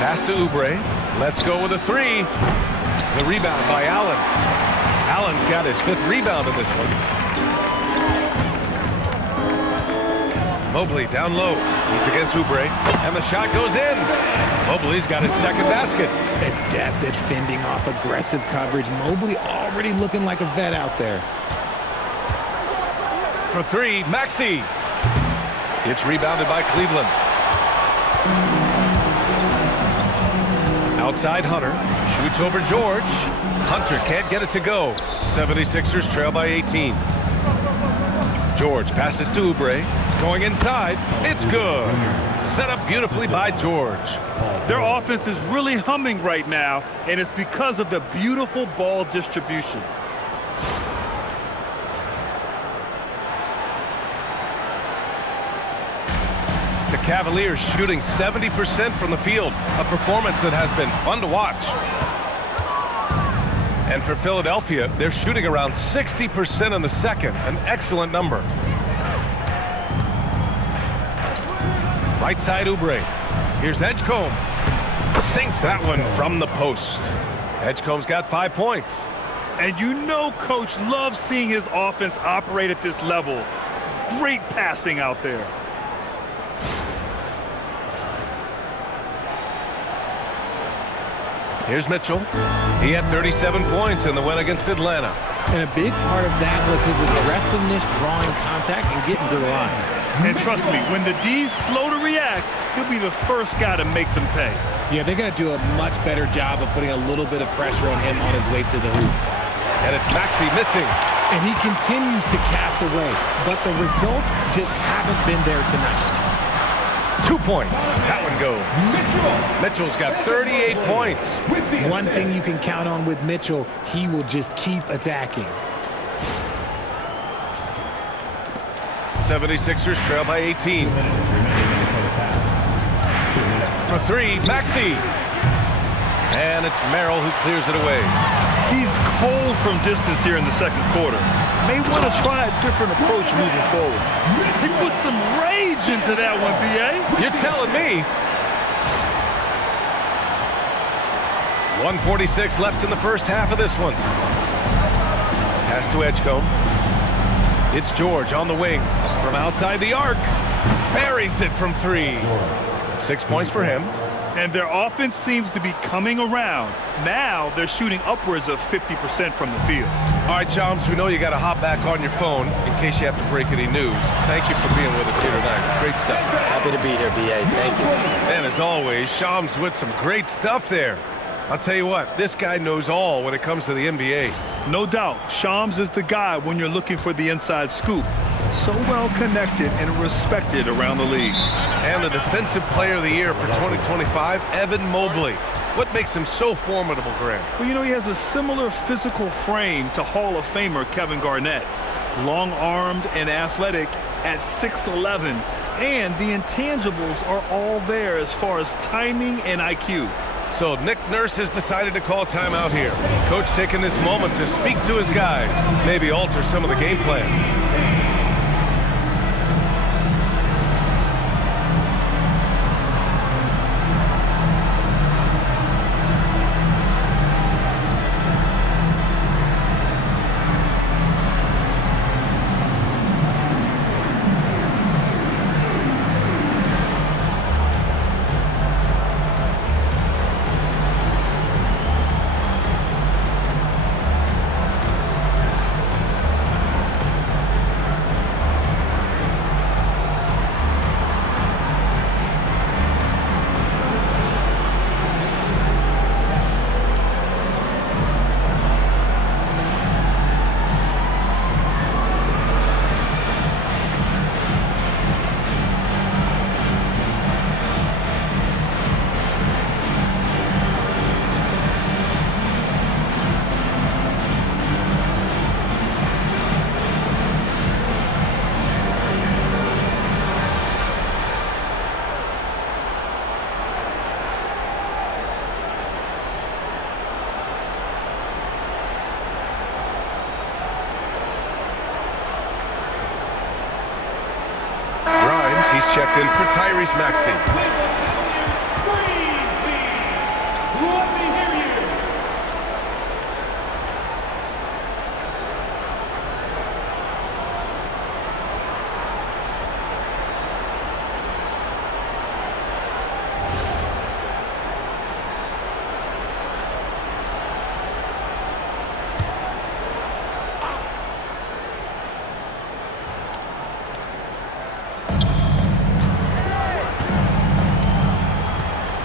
Pass to Oubre. Let's go with a 3. The rebound by Allen. Allen's got his 5th rebound in this one. Mobley down low. He's against Oubre. And the shot goes in. Mobley's got his 2nd basket. Adept at fending off aggressive coverage. Mobley already looking like a vet out there. For 3, Maxey. It's rebounded by Cleveland. Outside Hunter. Shoots over George. Hunter can't get it to go. 76ers trail by 18. George passes to Oubre. Going inside. It's good. Set up beautifully by George. Their offense is really humming right now, and it's because of the beautiful ball distribution. The Cavaliers shooting 70% from the field, a performance that has been fun to watch. And for Philadelphia, they're shooting around 60% in the second, an excellent number. Right side Oubre. Here's Edgecombe. Sinks that one from the post. Edgecombe's got 5 points. And you know Coach loves seeing his offense operate at this level. Great passing out there. Here's Mitchell. He had 37 points in the win against Atlanta. And a big part of that was his aggressiveness, drawing contact, and getting to the line. And trust me, when the D's slow to react, he'll be the first guy to make them pay. Yeah, they're going to do a much better job of putting a little bit of pressure on him on his way to the hoop. And it's Maxey missing. And he continues to cast away, but the results just haven't been there tonight. 2 points. That one goes. Mitchell's got 38 points. One thing you can count on with Mitchell, he will just keep attacking. 76ers trail by 18. For 3, Maxey. And it's Merrill who clears it away. He's cold from distance here in the second quarter. May want to try a different approach moving forward. He put some rage into that one, B.A. You're telling me. 1:46 left in the first half of this one. Pass to Edgecombe. It's George on the wing. From outside the arc. Buries it from 3. 6 points for him. And their offense seems to be coming around. Now they're shooting upwards of 50% from the field. All right, Chomps, we know you got to hop back on your phone in case you have to break any news. Thank you for being with us here tonight. Great stuff. Happy to be here, B.A. Thank you. And as always, Shams with some great stuff there. I'll tell you what, this guy knows all when it comes to the NBA. No doubt, Shams is the guy when you're looking for the inside scoop. So well connected and respected around the league. And the Defensive Player of the Year for 2025, Evan Mobley. What makes him so formidable, Grant? Well, you know, he has a similar physical frame to Hall of Famer Kevin Garnett. Long-armed and athletic at 6'11", and the intangibles are all there as far as timing and IQ. So Nick Nurse has decided to call timeout here. Coach taking this moment to speak to his guys, maybe alter some of the game plan. checked in for Tyrese Maxey.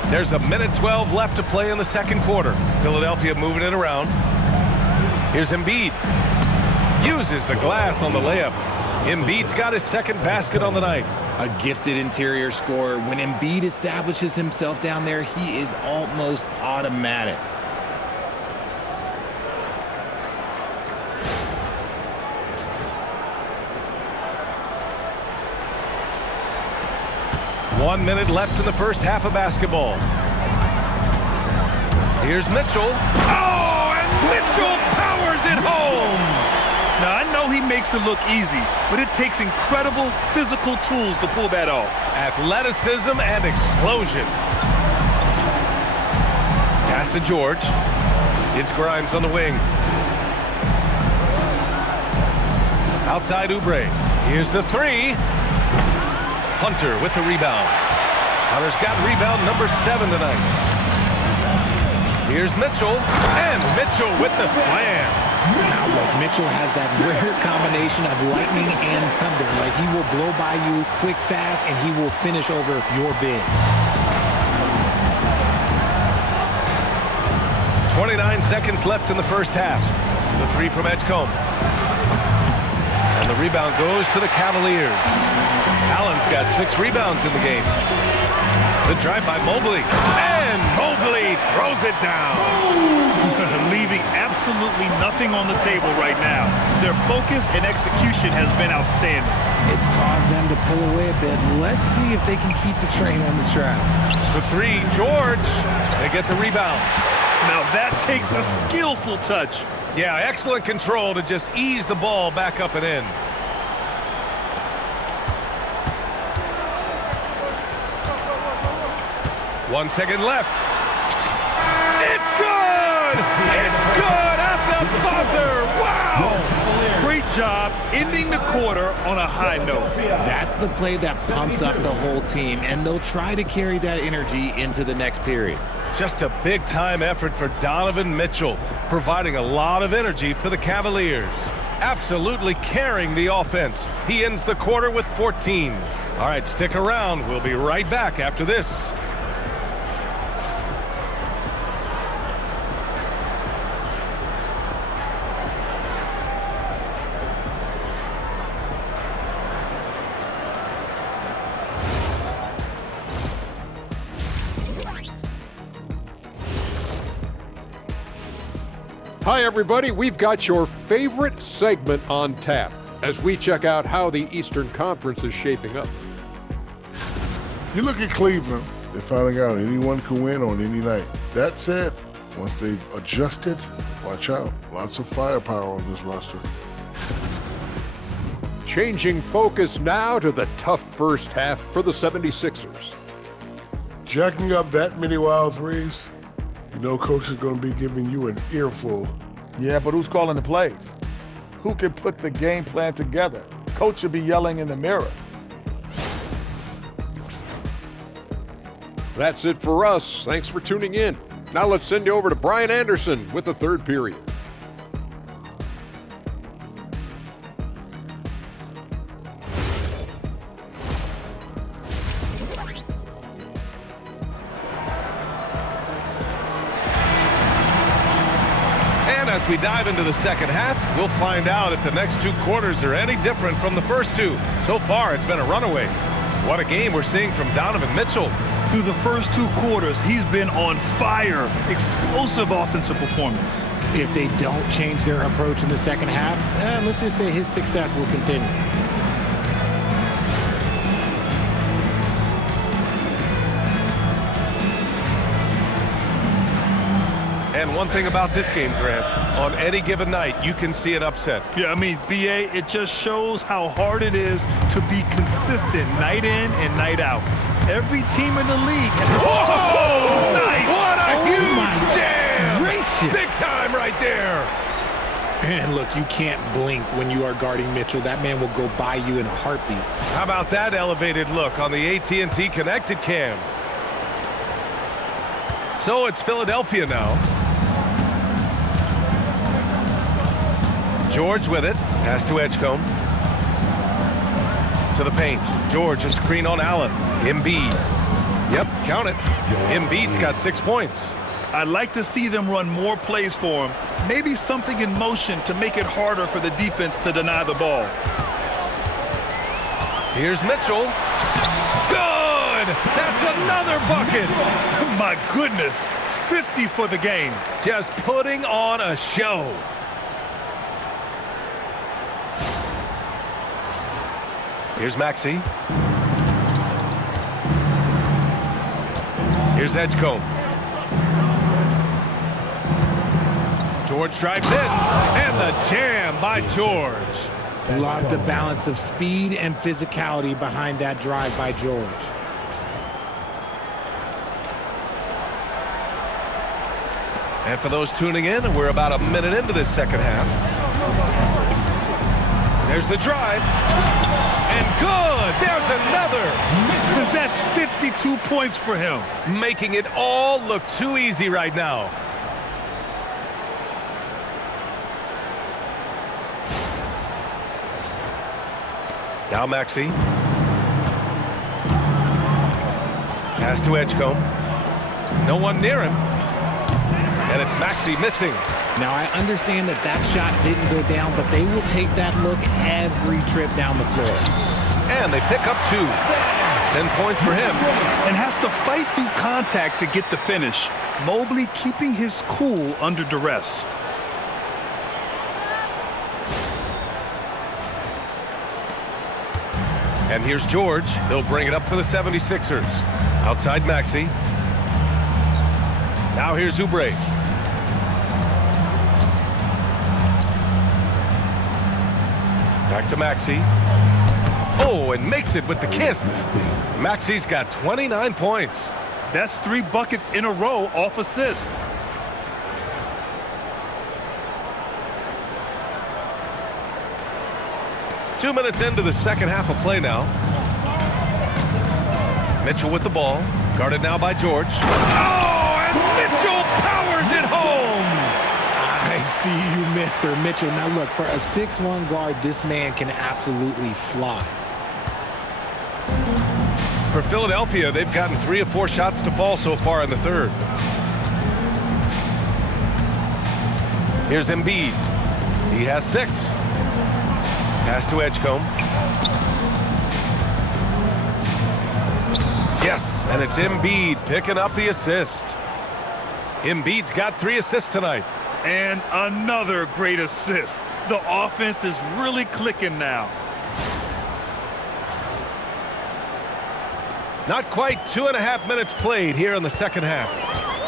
There's a minute 12 left to play in the second quarter. Philadelphia moving it around. Here's Embiid. Uses the glass on the layup. Embiid's got his second basket on the night. A gifted interior scorer. When Embiid establishes himself down there, he is almost automatic. One minute left in the first half of basketball. Here's Mitchell. Oh, and Mitchell powers it home. Now, I know he makes it look easy, but it takes incredible physical tools to pull that off. Athleticism and explosion. Pass to George. It's Grimes on the wing. Outside Oubre. Here's the three. Hunter with the rebound. Hunter's got rebound number 7 tonight. Here's Mitchell, and Mitchell with the slam. Now look, Mitchell has that rare combination of lightning and thunder. Like, he will blow by you quick, fast, and he will finish over your big. 29 seconds left in the first half. The three from Edgecombe. And the rebound goes to the Cavaliers. Allen's got 6 rebounds in the game. The drive by Mobley. And Mobley throws it down. Leaving absolutely nothing on the table right now. Their focus and execution has been outstanding. It's caused them to pull away a bit. Let's see if they can keep the train on the tracks. For 3, George. They get the rebound. Now that takes a skillful touch. Yeah, excellent control to just ease the ball back up and in. One second left. It's good! It's good at the buzzer! Wow! Great job ending the quarter on a high note. That's the play that pumps up the whole team, and they'll try to carry that energy into the next period. Just a big-time effort for Donovan Mitchell, providing a lot of energy for the Cavaliers. Absolutely carrying the offense. He ends the quarter with 14. All right, stick around. We'll be right back after this. Hi, everybody. We've got your favorite segment on tap as we check out how the Eastern Conference is shaping up. You look at Cleveland, they're finding out anyone can win on any night. That said, once they've adjusted, watch out. Lots of firepower on this roster. Changing focus now to the tough first half for the 76ers. Jacking up that many wild threes, you know Coach is going to be giving you an earful. Yeah, but who's calling the plays? Who can put the game plan together? Coach should be yelling in the mirror. That's it for us. Thanks for tuning in. Now let's send you over to Brian Anderson with the third period. As we dive into the second half, we'll find out if the next 2 quarters are any different from the first 2. So far, it's been a runaway. What a game we're seeing from Donovan Mitchell. Through the first 2 quarters, he's been on fire. Explosive offensive performance. If they don't change their approach in the second half, let's just say his success will continue. And one thing about this game, Grant, on any given night, you can see an upset. Yeah, I mean, BA, it just shows how hard it is to be consistent night in and night out. Every team in the league has... Whoa! Nice! What a huge jam! Gracious. Big time right there. And look, you can't blink when you are guarding Mitchell. That man will go by you in a heartbeat. How about that elevated look on the AT&T connected cam? So it's Philadelphia now. George with it. Pass to Edgecombe. To the paint. George, a screen on Allen. Embiid. Yep, count it. Embiid's got 6 points. I'd like to see them run more plays for him. Maybe something in motion to make it harder for the defense to deny the ball. Here's Mitchell. Good! That's another bucket! My goodness, 50 for the game. Just putting on a show. Here's Maxey. Here's Edgecombe. George drives in, and the jam by George. Love the balance of speed and physicality behind that drive by George. And for those tuning in, we're about a minute into this second half. There's the drive. And good! There's another! That's 52 points for him. Making it all look too easy right now. Now Maxey. Pass to Edgecombe. No one near him. And it's Maxey missing. Now, I understand that that shot didn't go down, but they will take that look every trip down the floor. And they pick up 2. 10 points for him. And has to fight through contact to get the finish. Mobley keeping his cool under duress. And here's George. He'll bring it up for the 76ers. Outside Maxey. Now here's Oubre. Back to Maxey. Oh, and makes it with the kiss. Maxey's got 29 points. That's 3 buckets in a row off assist. Two minutes into the second half of play now. Mitchell with the ball. Guarded now by George. Oh, and Mitchell powers it home. I see you, Mr. Mitchell. Now look, for a 6'1" guard, this man can absolutely fly. For Philadelphia, they've gotten 3 of 4 shots to fall so far in the third. Here's Embiid. He has 6. Pass to Edgecombe. Yes, and it's Embiid picking up the assist. Embiid's got 3 assists tonight. And another great assist. The offense is really clicking now. Not quite 2.5 minutes played here in the second half.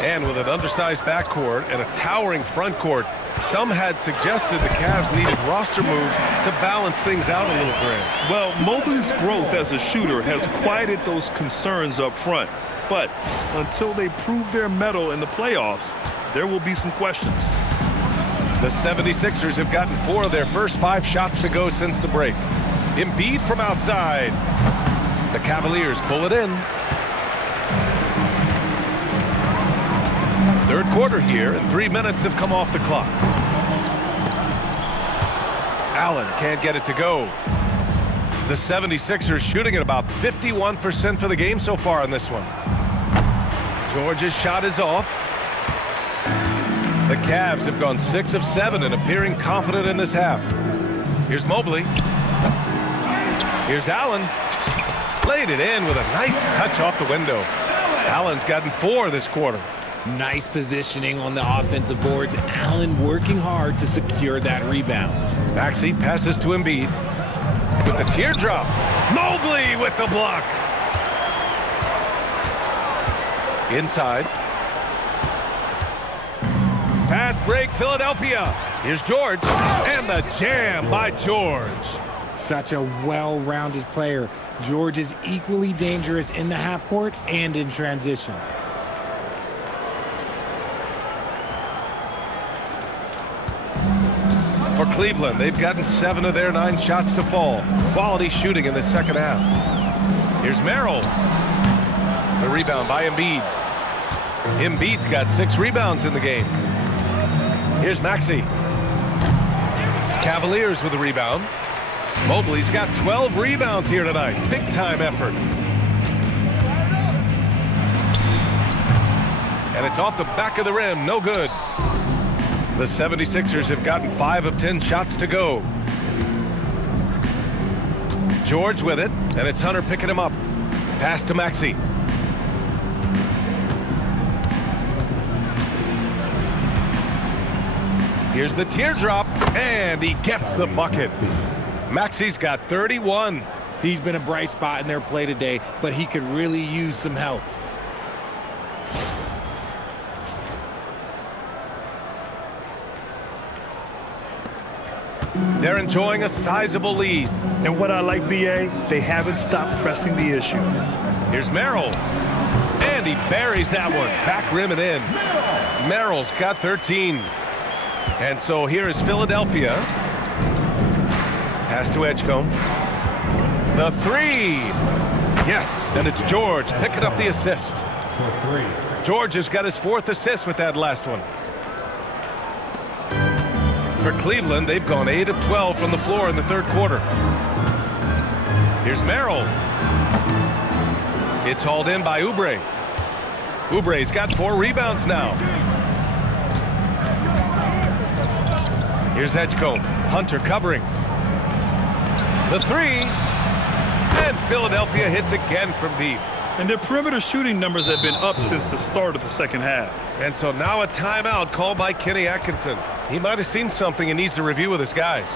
And with an undersized backcourt and a towering front court, some had suggested the Cavs needed roster moves to balance things out a little bit. Well, Mobley's growth as a shooter has quieted those concerns up front. But until they prove their mettle in the playoffs, there will be some questions. The 76ers have gotten 4 of their first 5 shots to go since the break. Embiid from outside. The Cavaliers pull it in. Third quarter here, and 3 minutes have come off the clock. Allen can't get it to go. The 76ers shooting at about 51% for the game so far in this one. George's shot is off. The Cavs have gone 6 of 7 and appearing confident in this half. Here's Mobley. Here's Allen. Laid it in with a nice touch off the window. Allen's gotten 4 this quarter. Nice positioning on the offensive boards. Allen working hard to secure that rebound. Maxey passes to Embiid with the teardrop. Mobley with the block. Fast break, Philadelphia. Here's George, and the jam by George. Such a well-rounded player. George is equally dangerous in the half court and in transition. For Cleveland, they've gotten 7 of their 9 shots to fall. Quality shooting in the second half. Here's Merrill. The rebound by Embiid. Embiid's got 6 rebounds in the game. Here's Maxey. Cavaliers with a rebound. Mobley's got 12 rebounds here tonight. Big time effort. And it's off the back of the rim. No good. The 76ers have gotten 5 of 10 shots to go. George with it, and it's Hunter picking him up. Pass to Maxey. Here's the teardrop, and he gets the bucket. Maxey's got 31. He's been a bright spot in their play today, but he could really use some help. They're enjoying a sizable lead. And what I like, BA, they haven't stopped pressing the issue. Here's Merrill. And he buries that one. Back rim and in. Merrill's got 13. And so here is Philadelphia. Pass to Edgecombe. The 3. Yes, and it's George picking up the assist. George has got his 4th assist with that last one. For Cleveland, they've gone 8 of 12 from the floor in the third quarter. Here's Merrill. It's hauled in by Oubre. Oubre's got 4 rebounds now. Here's Edgecombe. Hunter covering. The 3. And Philadelphia hits again from deep. And their perimeter shooting numbers have been up since the start of the second half. And so now a timeout called by Kenny Atkinson. He might have seen something and needs to review with his guys.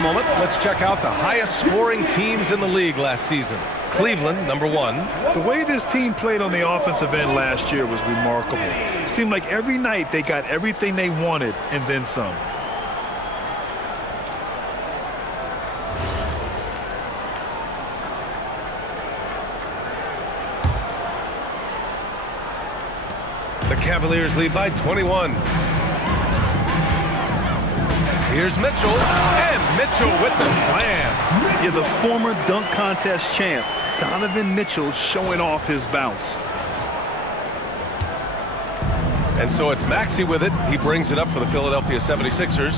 Moment, let's check out the highest scoring teams in the league last season. Cleveland, number 1. The way this team played on the offensive end last year was remarkable. It seemed like every night they got everything they wanted and then some. The Cavaliers lead by 21. Here's Mitchell, and Mitchell with the slam. Yeah, the former dunk contest champ, Donovan Mitchell, showing off his bounce. And so it's Maxey with it. He brings it up for the Philadelphia 76ers.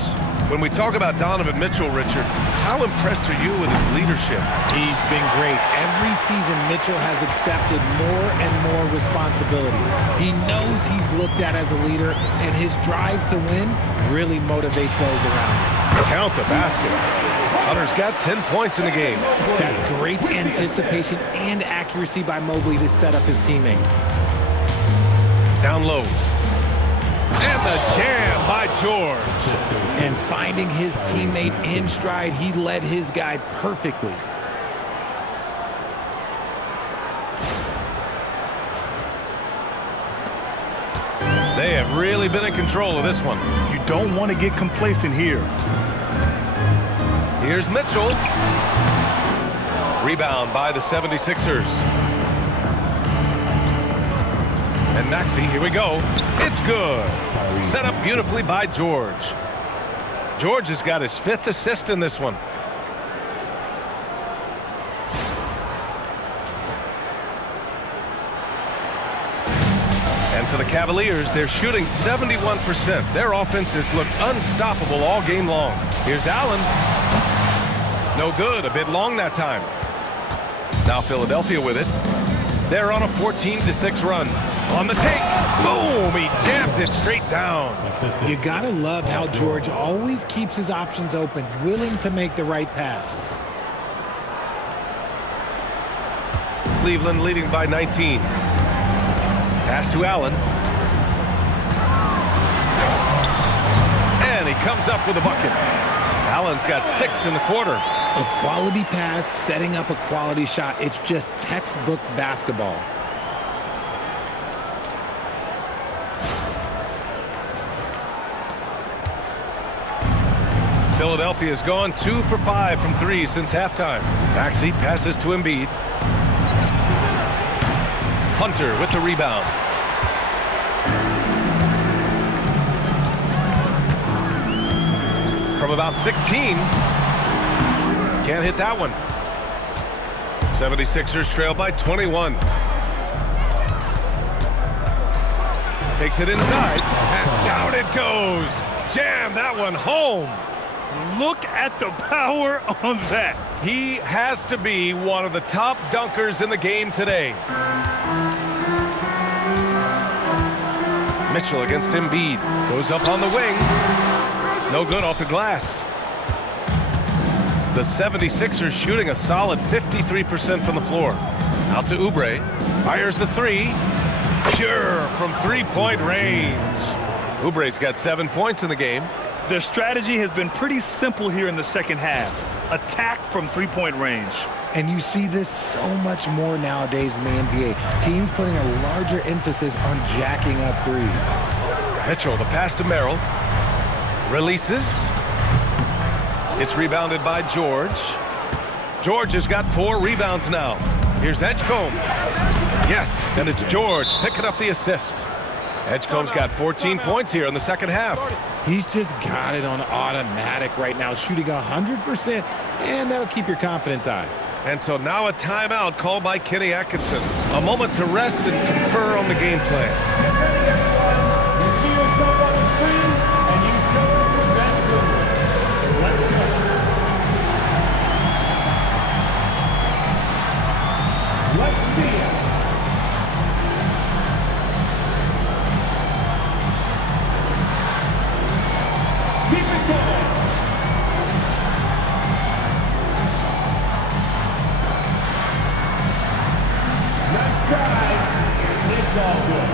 When we talk about Donovan Mitchell, Richard, how impressed are you with his leadership? He's been great. Every season, Mitchell has accepted more and more responsibility. He knows he's looked at as a leader, and his drive to win really motivates those around him. Count the basket. Hunter's got 10 points in the game. That's great anticipation and accuracy by Mobley to set up his teammate. Down low. And the jam by George. And finding his teammate in stride, he led his guy perfectly. They have really been in control of this one. You don't want to get complacent here. Here's Mitchell. Rebound by the 76ers. And Maxey, here we go. It's good. Set up beautifully by George. George has got his 5th assist in this one. And for the Cavaliers, they're shooting 71%. Their offenses look unstoppable all game long. Here's Allen. No good. A bit long that time. Now Philadelphia with it. They're on a 14-6 run. On the take. Boom! He jams it straight down. You gotta love how George always keeps his options open, willing to make the right pass. Cleveland leading by 19. Pass to Allen. And he comes up with a bucket. Allen's got 6 in the quarter. A quality pass, setting up a quality shot. It's just textbook basketball. Philadelphia's gone 2 for 5 from 3 since halftime. Maxey passes to Embiid. Hunter with the rebound. From about 16. Can't hit that one. 76ers trail by 21. Takes it inside, and down it goes. Jam that one home. Look at the power on that. He has to be one of the top dunkers in the game today. Mitchell against Embiid. Goes up on the wing. No good off the glass. The 76ers shooting a solid 53% from the floor. Out to Oubre. Fires the 3. Pure from 3-point range. Oubre's got 7 points in the game. Their strategy has been pretty simple here in the second half. Attack from 3-point range. And you see this so much more nowadays in the NBA. Teams putting a larger emphasis on jacking up threes. Mitchell, the pass to Merrill. Releases. It's rebounded by George. George has got 4 rebounds now. Here's Edgecombe. Yes, and it's George picking up the assist. Edgecombe's got 14 points here in the second half. He's just got it on automatic right now, shooting 100%, and that'll keep your confidence high. And so now a timeout called by Kenny Atkinson. A moment to rest and confer on the game plan. You see yourself on the screen, and you chose the best move. Let's go. Let's see it. Keep it going. Nice try. It's all good.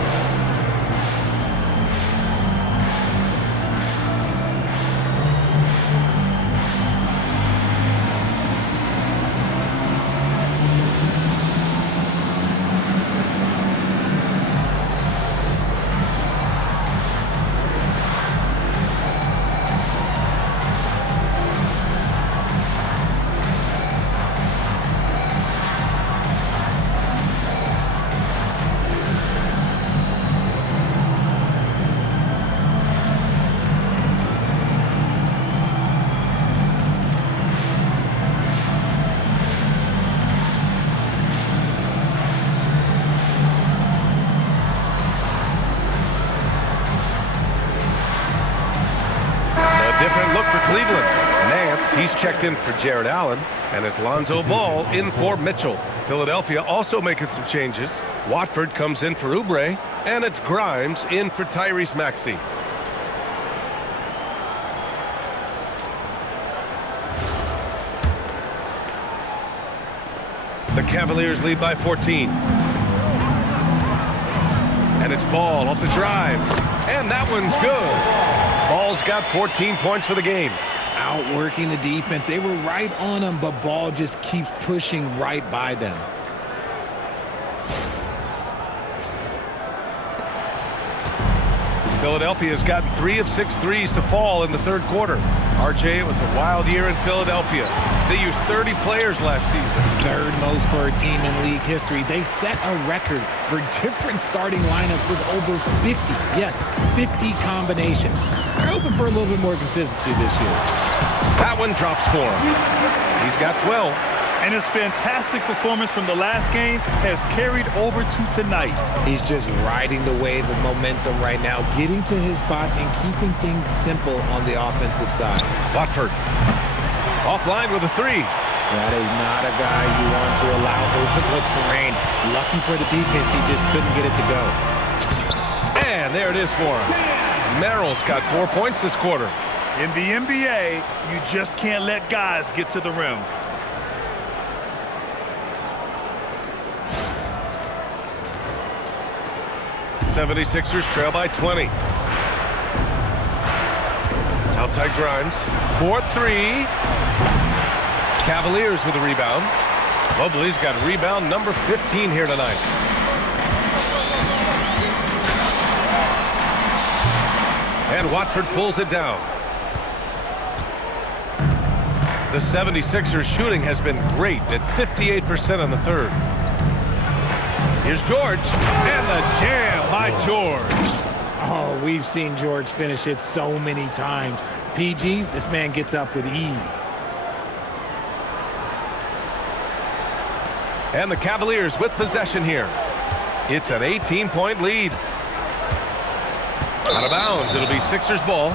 Different look for Cleveland. Nance, he's checked in for Jared Allen, and it's Lonzo Ball in for Mitchell. Philadelphia also making some changes. Watford comes in for Oubre, and it's Grimes in for Tyrese Maxey. The Cavaliers lead by 14. And it's Ball off the drive. And that one's good. Ball's got 14 points for the game. Outworking the defense. They were right on him, but Ball just keeps pushing right by them. Philadelphia's gotten 3 of 6 threes to fall in the third quarter. RJ, it was a wild year in Philadelphia. They used 30 players last season. Third most for a team in league history. They set a record for different starting lineups with over 50. Yes, 50 combinations. They're hoping for a little bit more consistency this year. That one drops for him. He's got 12. And his fantastic performance from the last game has carried over to tonight. He's just riding the wave of momentum right now, getting to his spots and keeping things simple on the offensive side. Watford offline with a 3. That is not a guy you want to allow open looks for Rain. Lucky for the defense, he just couldn't get it to go. And there it is for him. Merrill's got 4 points this quarter. In the NBA, you just can't let guys get to the rim. '76ers trail by 20. Outside Grimes. 4-3. Cavaliers with a rebound. Mobley's got rebound number 15 here tonight. And Watford pulls it down. The 76ers shooting has been great at 58% in the third. Here's George, and the jam by George. Oh, we've seen George finish it so many times. PG, this man gets up with ease. And the Cavaliers with possession here. It's an 18-point lead. Out of bounds, it'll be Sixers ball.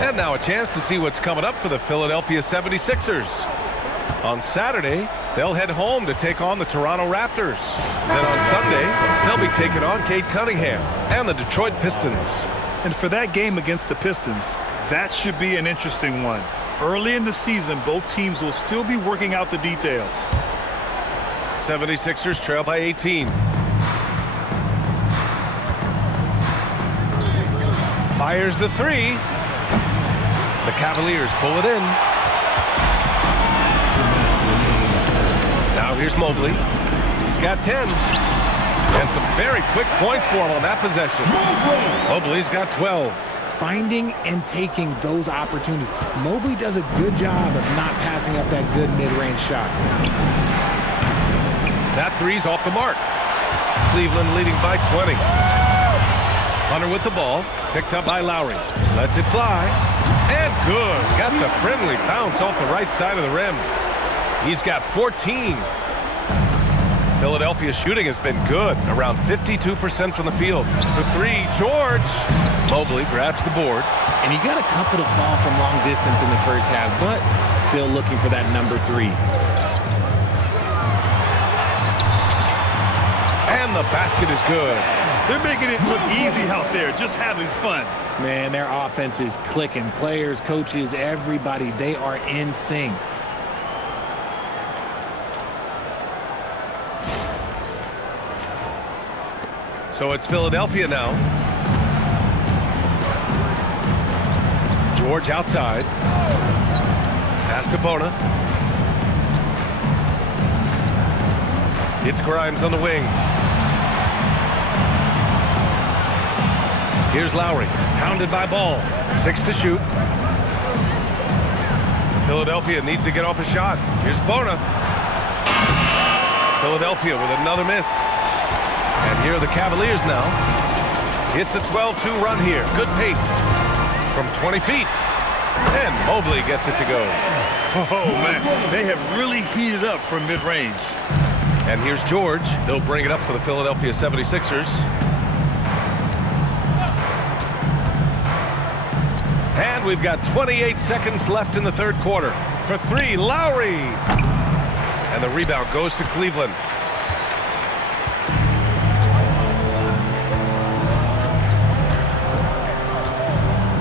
And now a chance to see what's coming up for the Philadelphia 76ers. On Saturday, they'll head home to take on the Toronto Raptors. Then on Sunday, they'll be taking on Cade Cunningham and the Detroit Pistons. And for that game against the Pistons, that should be an interesting one. Early in the season, both teams will still be working out the details. 76ers trail by 18. Fires the 3. The Cavaliers pull it in. Now here's Mobley. He's got 10. And some very quick points for him on that possession. Mobley's got 12. Finding and taking those opportunities. Mobley does a good job of not passing up that good mid-range shot. That 3's off the mark. Cleveland leading by 20. Hunter with the ball. Picked up by Lowry. Lets it fly. And good. Got the friendly bounce off the right side of the rim. He's got 14. Philadelphia's shooting has been good. Around 52% from the field. For 3, George. Mobley grabs the board. And he got a couple to fall from long distance in the first half, but still looking for that number 3. And the basket is good. They're making it look easy out there, just having fun. Man, their offense is clicking. Players, coaches, everybody, they are in sync. So it's Philadelphia now. George outside. Pass to Bona. It's Grimes on the wing. Here's Lowry, hounded by Ball. 6 to shoot. Philadelphia needs to get off a shot. Here's Bona. Philadelphia with another miss. And here are the Cavaliers now. It's a 12-2 run here. Good pace from 20 feet. And Mobley gets it to go. Oh, man, they have really heated up from mid-range. And here's George. He'll bring it up for the Philadelphia 76ers. And we've got 28 seconds left in the third quarter. For 3, Lowry. And the rebound goes to Cleveland.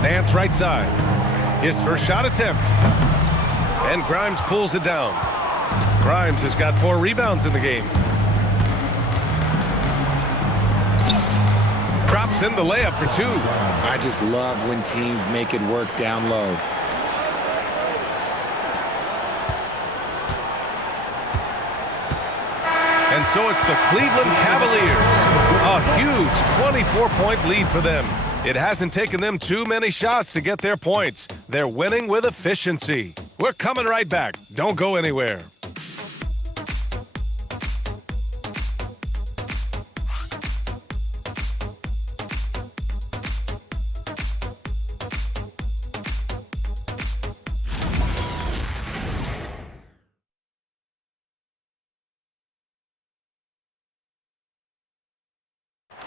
Nance right side. His first shot attempt. And Grimes pulls it down. Grimes has got 4 rebounds in the game. Drops in the layup for 2. I just love when teams make it work down low. And so it's the Cleveland Cavaliers. A huge 24-point lead for them. It hasn't taken them too many shots to get their points. They're winning with efficiency. We're coming right back. Don't go anywhere.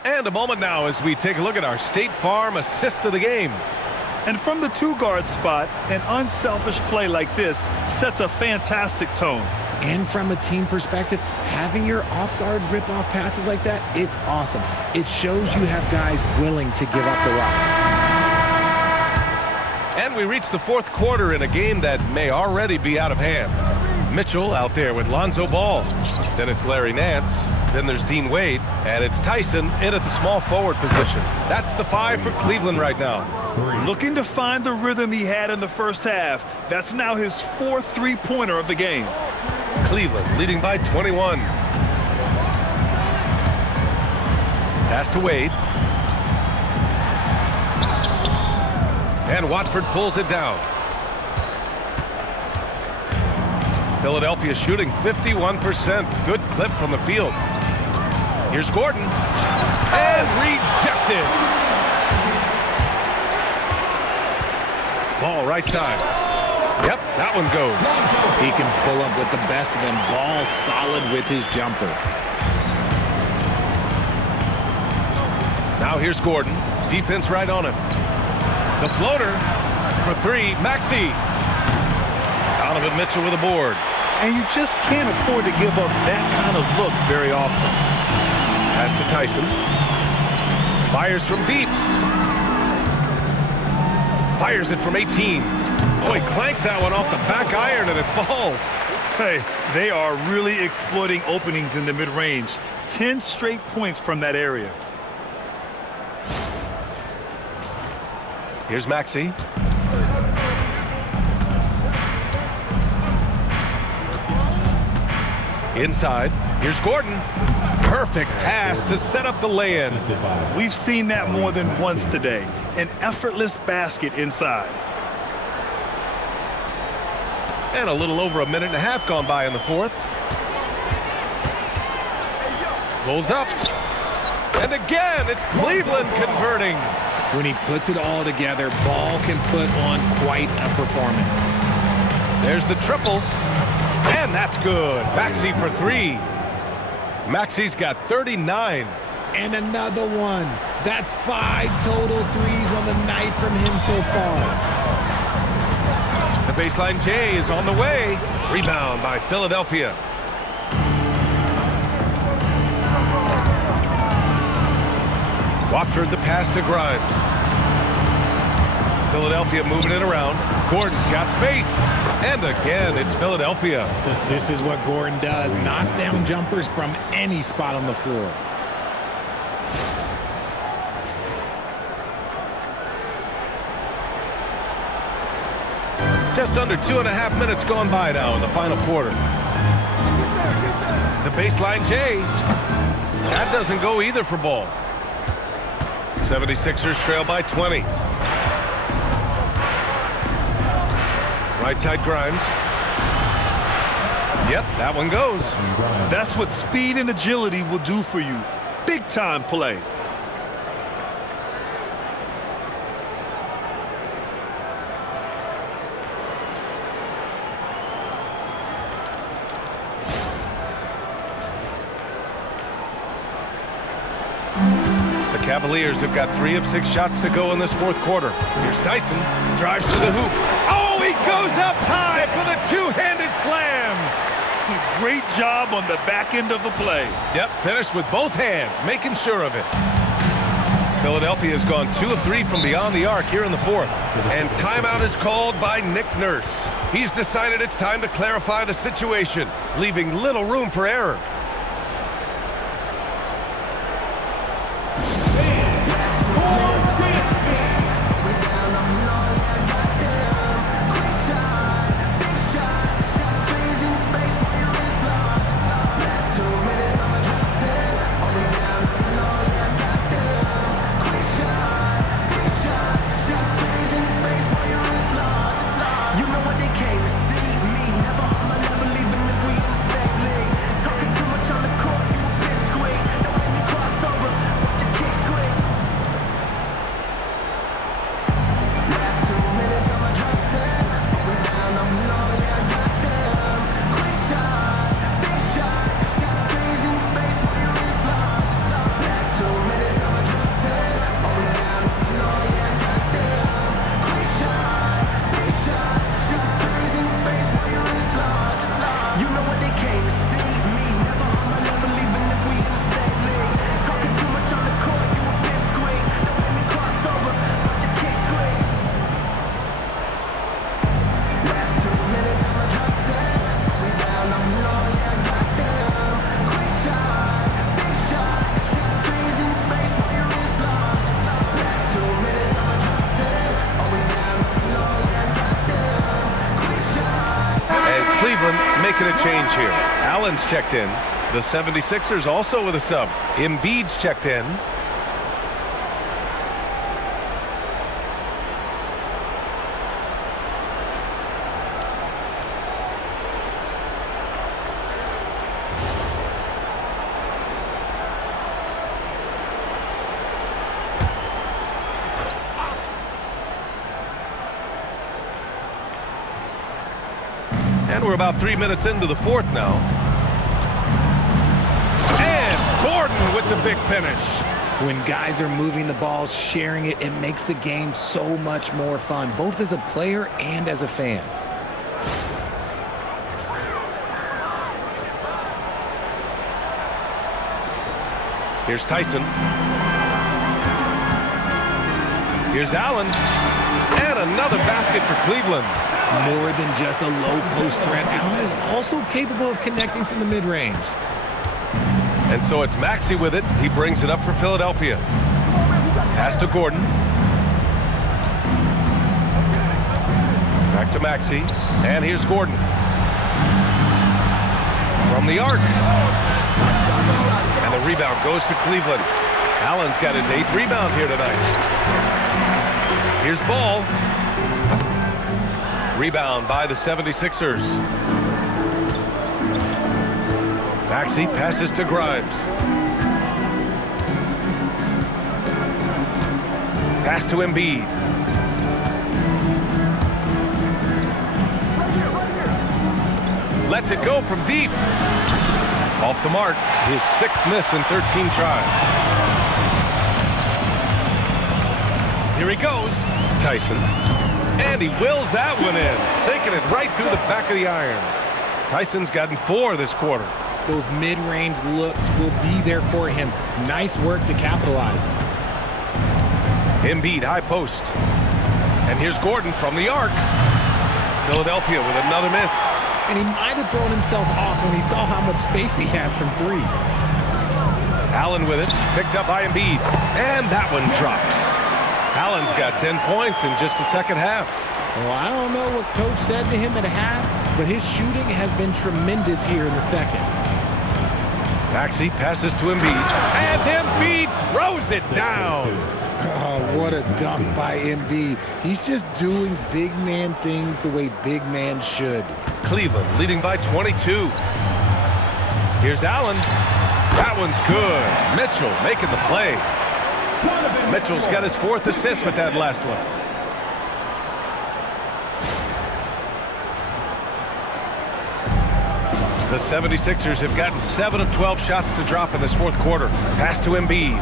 And a moment now as we take a look at our State Farm assist of the game. And from the 2-guard spot, an unselfish play like this sets a fantastic tone. And from a team perspective, having your off-guard rip-off passes like that, it's awesome. It shows you have guys willing to give up the rock. And we reach the 4th quarter in a game that may already be out of hand. Mitchell out there with Lonzo Ball. Then it's Larry Nance. Then there's Dean Wade. And it's Tyson in at the small forward position. That's the 5 for Cleveland right now. Looking to find the rhythm he had in the first half. That's now his 4th three-pointer of the game. Cleveland leading by 21. Pass to Wade. And Watford pulls it down. Philadelphia shooting 51%. Good clip from the field. Here's Gordon. And rejected. Ball right side. Yep, that one goes. He can pull up with the best of them. Ball solid with his jumper. Now here's Gordon. Defense right on him. The floater for 3. Maxey. Donovan Mitchell with a board. And you just can't afford to give up that kind of look very often. Pass to Tyson. Fires from deep. Fires it from 18. Oh, he clanks that one off the back iron and it falls. Hey, they are really exploiting openings in the mid-range. 10 straight points from that area. Here's Maxey. Inside. Here's Gordon. Perfect pass to set up the lay-in. We've seen that more than once today. An effortless basket inside. And a little over a minute and a half gone by in the 4th. Pulls up. And again, it's Cleveland converting. When he puts it all together, Ball can put on quite a performance. There's the triple. And that's good. Maxey for 3. Maxey's got 39. And another one. That's 5 total threes on the night from him so far. The baseline J is on the way. Rebound by Philadelphia. Watford the pass to Grimes. Philadelphia moving it around. Gordon's got space. And again, it's Philadelphia. This is what Gordon does. Knocks down jumpers from any spot on the floor. Just under 2.5 minutes gone by now in the final quarter. The baseline J. That doesn't go either for Ball. 76ers trail by 20. Right side Grimes. Yep, that one goes. That's what speed and agility will do for you. Big time play. The Cavaliers have got 3 of 6 shots to go in this 4th quarter. Here's Tyson. Drives to the hoop. Oh, he goes up high for the 2-handed slam. Great job on the back end of the play. Yep, finished with both hands, making sure of it. Philadelphia has gone 2 of 3 from beyond the arc here in the 4th. And timeout is called by Nick Nurse. He's decided it's time to clarify the situation, leaving little room for error. change here. Allen's checked in. The 76ers also with a sub. Embiid's checked in. And we're about 3 minutes into the fourth now. And Gordon with the big finish. When guys are moving the ball, sharing it, it makes the game so much more fun, both as a player and as a fan. Here's Tyson. Here's Allen. And another basket for Cleveland. More than just a low post threat, Allen is also capable of connecting from the mid-range. And so it's Maxey with it. He brings it up for Philadelphia. Pass to Gordon. Back to Maxey. And here's Gordon. From the arc. And the rebound goes to Cleveland. Allen's got his 8th rebound here tonight. Here's Ball. Rebound by the 76ers. Maxey passes to Grimes. Pass to Embiid. Lets it go from deep. Off the mark. His 6th miss in 13 tries. Here he goes. Tyson. And he wills that one in, sinking it right through the back of the iron. Tyson's gotten 4 this quarter. Those mid-range looks will be there for him. Nice work to capitalize. Embiid, high post. And here's Gordon from the arc. Philadelphia with another miss. And he might have thrown himself off when he saw how much space he had from 3. Allen with it, picked up by Embiid. And that one drops. Allen's got 10 points in just the second half. Well, I don't know what coach said to him at half, but his shooting has been tremendous here in the second. Maxey passes to Embiid. And Embiid throws it down. Oh, what a dunk by Embiid. He's just doing big man things the way big man should. Cleveland leading by 22. Here's Allen. That one's good. Mitchell making the play. Mitchell's got his 4th assist with that last one. The 76ers have gotten 7 of 12 shots to drop in this 4th quarter. Pass to Embiid.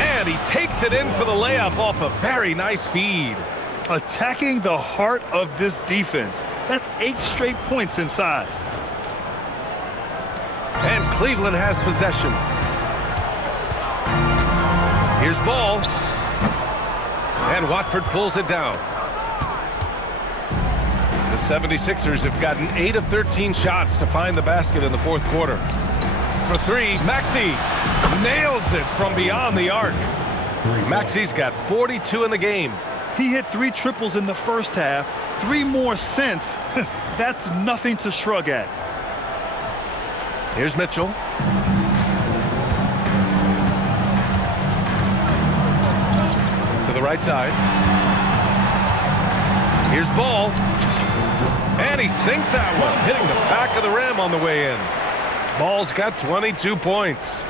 And he takes it in for the layup off a very nice feed. Attacking the heart of this defense. That's 8 straight points inside. And Cleveland has possession. Here's Ball. And Watford pulls it down. The 76ers have gotten 8 of 13 shots to find the basket in the 4th quarter. For 3, Maxey nails it from beyond the arc. Maxey's got 42 in the game. He hit 3 triples in the first half, 3 more since. That's nothing to shrug at. Here's Mitchell. To the right side. Here's Ball. And he sinks that one, hitting the back of the rim on the way in. Ball's got 22 points.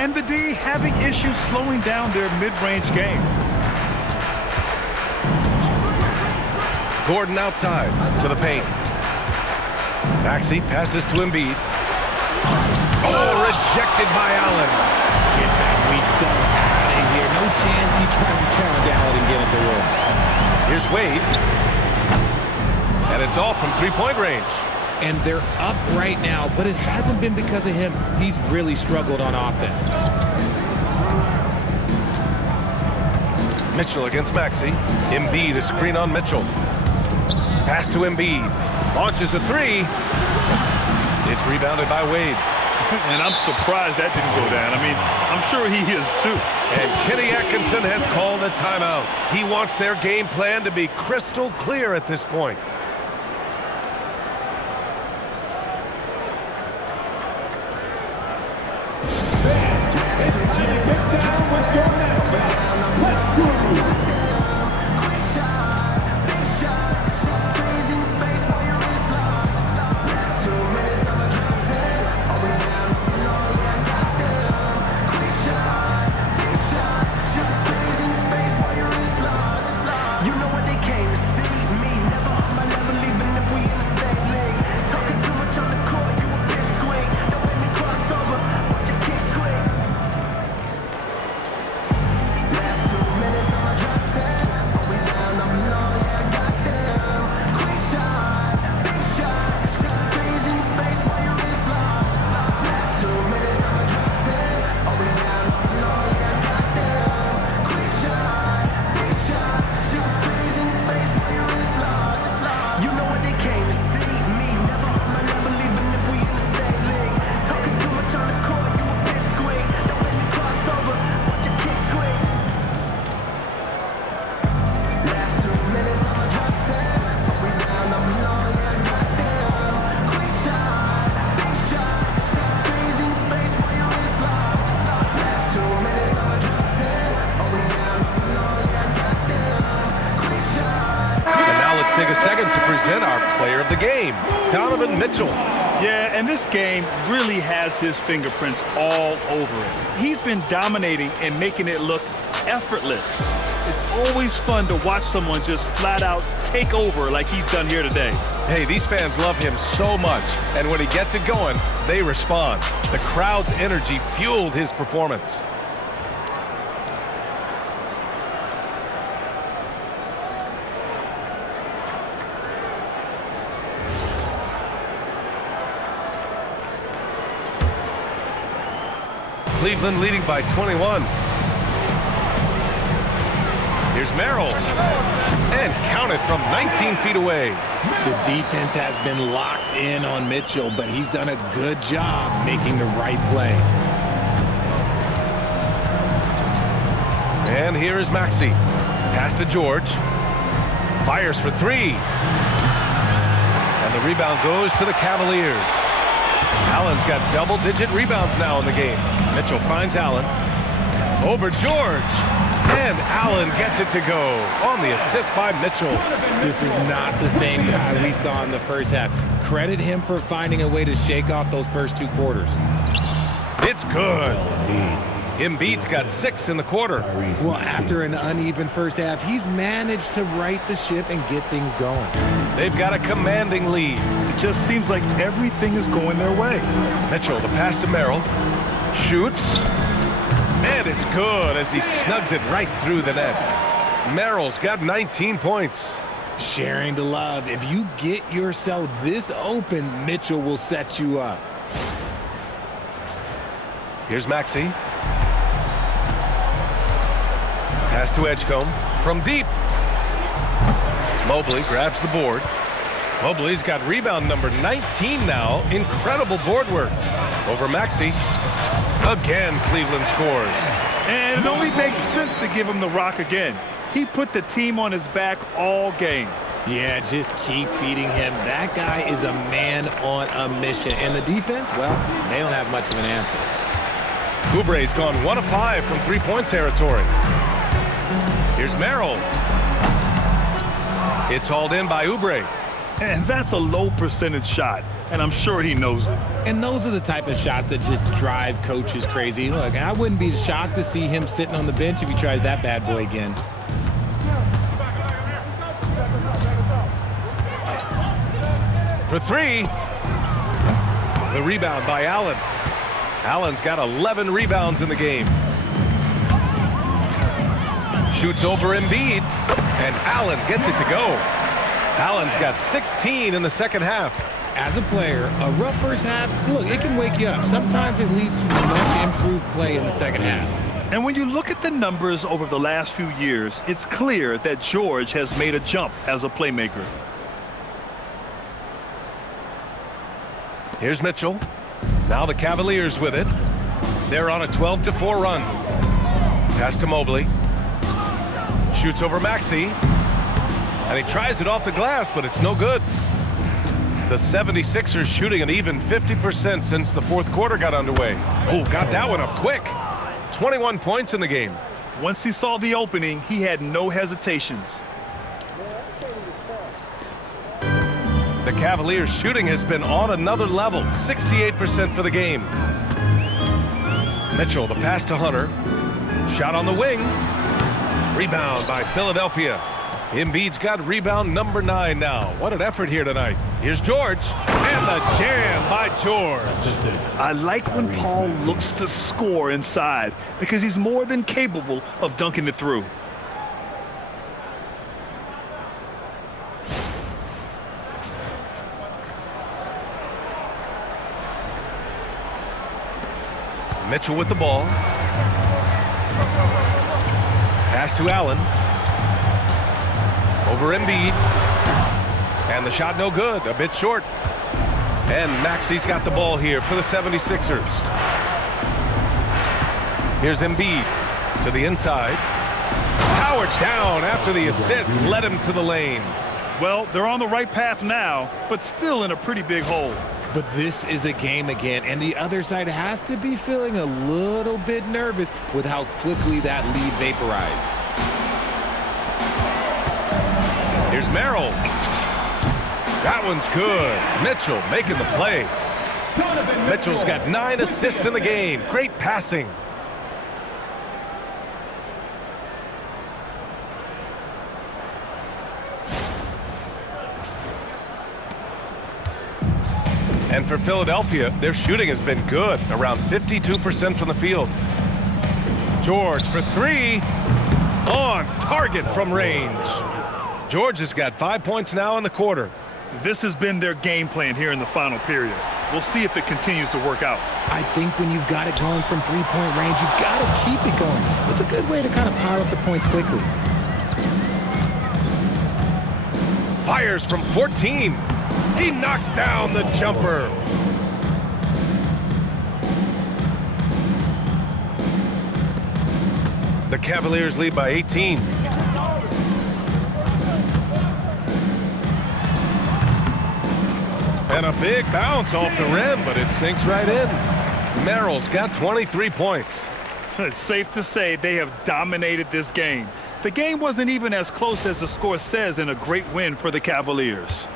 And the D having issues slowing down their mid-range game. Gordon outside to the paint. Maxey passes to Embiid. Oh, rejected by Allen. Get that weak stuff out of here. No chance he tries to challenge Allen and get at the rim. Here's Wade. And it's off from 3-point range. And they're up right now, but it hasn't been because of him. He's really struggled on offense. Mitchell against Maxey. Embiid, a screen on Mitchell. Pass to Embiid. Launches a 3. It's rebounded by Wade. And I'm surprised that didn't go down. I mean, I'm sure he is too. And Kenny Atkinson has called a timeout. He wants their game plan to be crystal clear at this point. present our player of the game, Donovan Mitchell. Yeah, and this game really has his fingerprints all over it. He's been dominating and making it look effortless. It's always fun to watch someone just flat out take over like he's done here today. Hey, these fans love him so much, and when he gets it going, they respond. The crowd's energy fueled his performance. Cleveland leading by 21. Here's Merrill. And counted from 19 feet away. The defense has been locked in on Mitchell, but he's done a good job making the right play. And here is Maxey. Pass to George. Fires for three. And the rebound goes to the Cavaliers. Allen's got double-digit rebounds now in the game. Mitchell finds Allen. Over George. And Allen gets it to go on the assist by Mitchell. This is not the same guy we saw in the first half. Credit him for finding a way to shake off those first two quarters. It's good. Embiid's got 6 in the quarter. Well, after an uneven first half, he's managed to right the ship and get things going. They've got a commanding lead. It just seems like everything is going their way. Mitchell, the pass to Merrill. Shoots. And it's good as he snugs it right through the net. Merrill's got 19 points. Sharing the love. If you get yourself this open, Mitchell will set you up. Here's Maxey. Pass to Edgecombe from deep. Mobley grabs the board. Mobley's got rebound number 19 now. Incredible board work. Over Maxey. Again, Cleveland scores. And it only makes sense to give him the rock again. He put the team on his back all game. Yeah, just keep feeding him. That guy is a man on a mission. And the defense, well, they don't have much of an answer. Oubre's gone 1 of 5 from three-point territory. Here's Merrill. It's hauled in by Oubre. And that's a low percentage shot, and I'm sure he knows it. And those are the type of shots that just drive coaches crazy. Look, I wouldn't be shocked to see him sitting on the bench if he tries that bad boy again. For three. The rebound by Allen. Allen's got 11 rebounds in the game. Shoots over Embiid, and Allen gets it to go. Allen's got 16 in the second half. As a player, a rough first half, look, it can wake you up. Sometimes it leads to much improved play in the second half. And when you look at the numbers over the last few years, it's clear that George has made a jump as a playmaker. Here's Mitchell. Now the Cavaliers with it. They're on a 12-4 run. Pass to Mobley. Shoots over Maxey. And he tries it off the glass, but it's no good. The 76ers shooting an even 50% since the fourth quarter got underway. Oh, got that one up quick. 21 points in the game. Once he saw the opening, he had no hesitations. The Cavaliers shooting has been on another level, 68% for the game. Mitchell, the pass to Hunter. Shot on the wing. Rebound by Philadelphia. Embiid's got rebound number 9 now. What an effort here tonight. Here's George, and the jam by George. I like when Paul looks to score inside because he's more than capable of dunking it through. Mitchell with the ball. Pass to Allen. Over Embiid. And the shot no good, a bit short. And Maxey's got the ball here for the 76ers. Here's Embiid to the inside. Powered down after the assist led him to the lane. Well, they're on the right path now, but still in a pretty big hole. But this is a game again, and the other side has to be feeling a little bit nervous with how quickly that lead vaporized. Here's Merrill. That one's good. Mitchell making the play. Mitchell's got 9 assists in the game. Great passing. And for Philadelphia, their shooting has been good, around 52% from the field. George for 3, on target from range. George has got 5 points now in the quarter. This has been their game plan here in the final period. We'll see if it continues to work out. I think when you've got it going from three-point range, you've got to keep it going. It's a good way to kind of pile up the points quickly. Fires from 14. He knocks down the jumper. The Cavaliers lead by 18. And a big bounce off the rim, but it sinks right in. Merrill's got 23 points. It's safe to say they have dominated this game. The game wasn't even as close as the score says in a great win for the Cavaliers.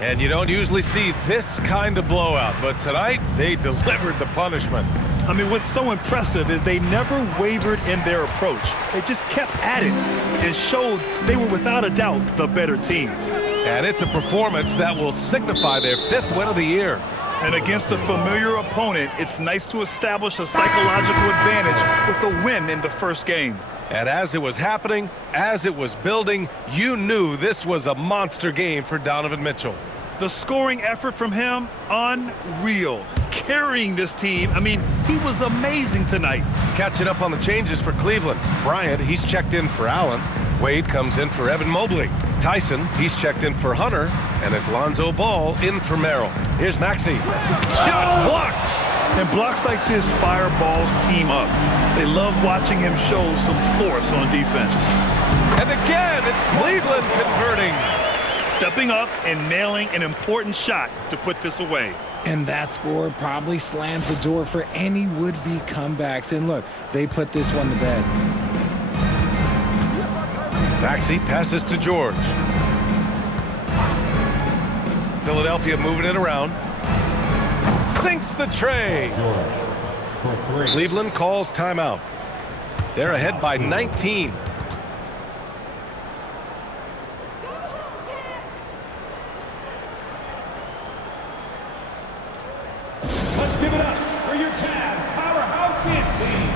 And you don't usually see this kind of blowout, but tonight they delivered the punishment. I mean, what's so impressive is they never wavered in their approach. They just kept at it and showed they were without a doubt the better team. And it's a performance that will signify their 5th win of the year. And against a familiar opponent, it's nice to establish a psychological advantage with a win in the first game. And as it was happening, as it was building, you knew this was a monster game for Donovan Mitchell. The scoring effort from him, unreal. Carrying this team, I mean, he was amazing tonight. Catching up on the changes for Cleveland. Bryant, he's checked in for Allen. Wade comes in for Evan Mobley. Tyson, he's checked in for Hunter. And it's Lonzo Ball in for Merrill. Here's Maxey. Shot blocked! And blocks like this fire Ball's team up. They love watching him show some force on defense. And again, it's Cleveland converting. Stepping up and nailing an important shot to put this away. And that score probably slams the door for any would-be comebacks. And look, they put this one to bed. Maxey passes to George. Philadelphia moving it around. Sinks the tray. Cleveland calls timeout. They're ahead by 19. Let's give it up for your Cavs powerhouse dance team.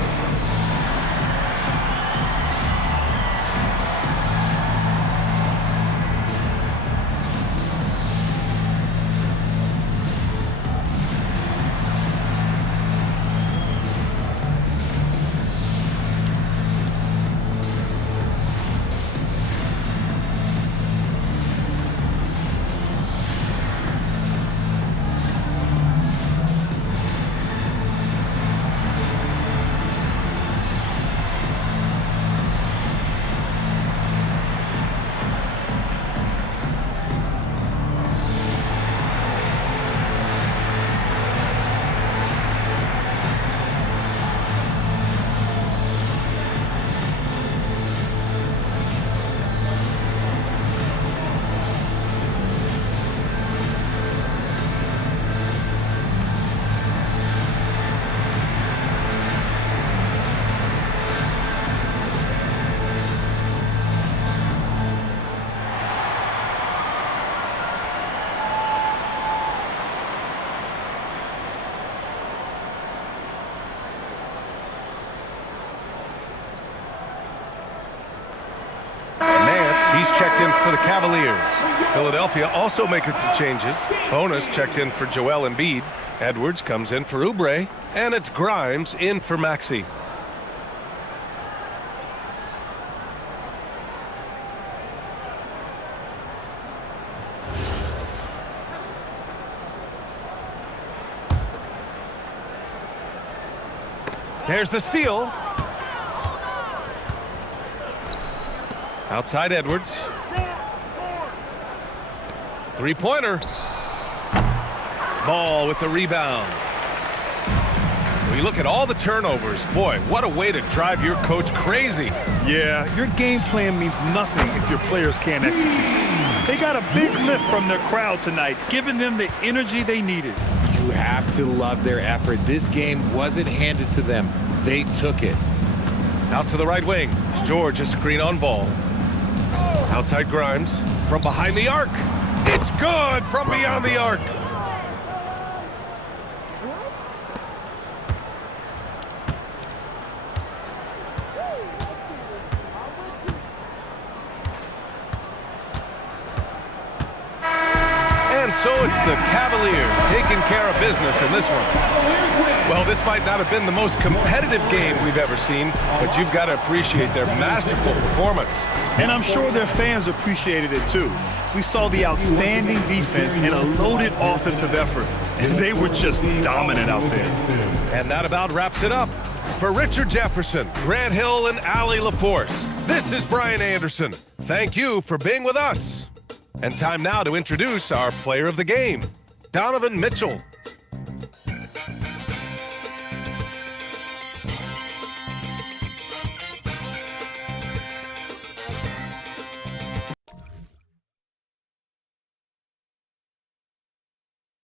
He's checked in for the Cavaliers. Philadelphia also making some changes. Bonus checked in for Joel Embiid. Edwards comes in for Oubre. And it's Grimes in for Maxey. There's the steal. Outside Edwards. Three-pointer. Ball with the rebound. When you look at all the turnovers, boy, what a way to drive your coach crazy. Yeah, your game plan means nothing if your players can't execute. They got a big lift from their crowd tonight, giving them the energy they needed. You have to love their effort. This game wasn't handed to them. They took it. Out to the right wing. George, a screen on ball. Outside Grimes. From behind the arc. It's good from beyond the arc. And so it's the Cavaliers taking care of business in this one. Well, this might not have been the most competitive game we've ever seen, but you've got to appreciate their masterful performance. And I'm sure their fans appreciated it too. We saw the outstanding defense and a loaded offensive effort, and they were just dominant out there. And that about wraps it up. For Richard Jefferson, Grant Hill, and Allie LaForce, this is Brian Anderson. Thank you for being with us. And time now to introduce our player of the game, Donovan Mitchell.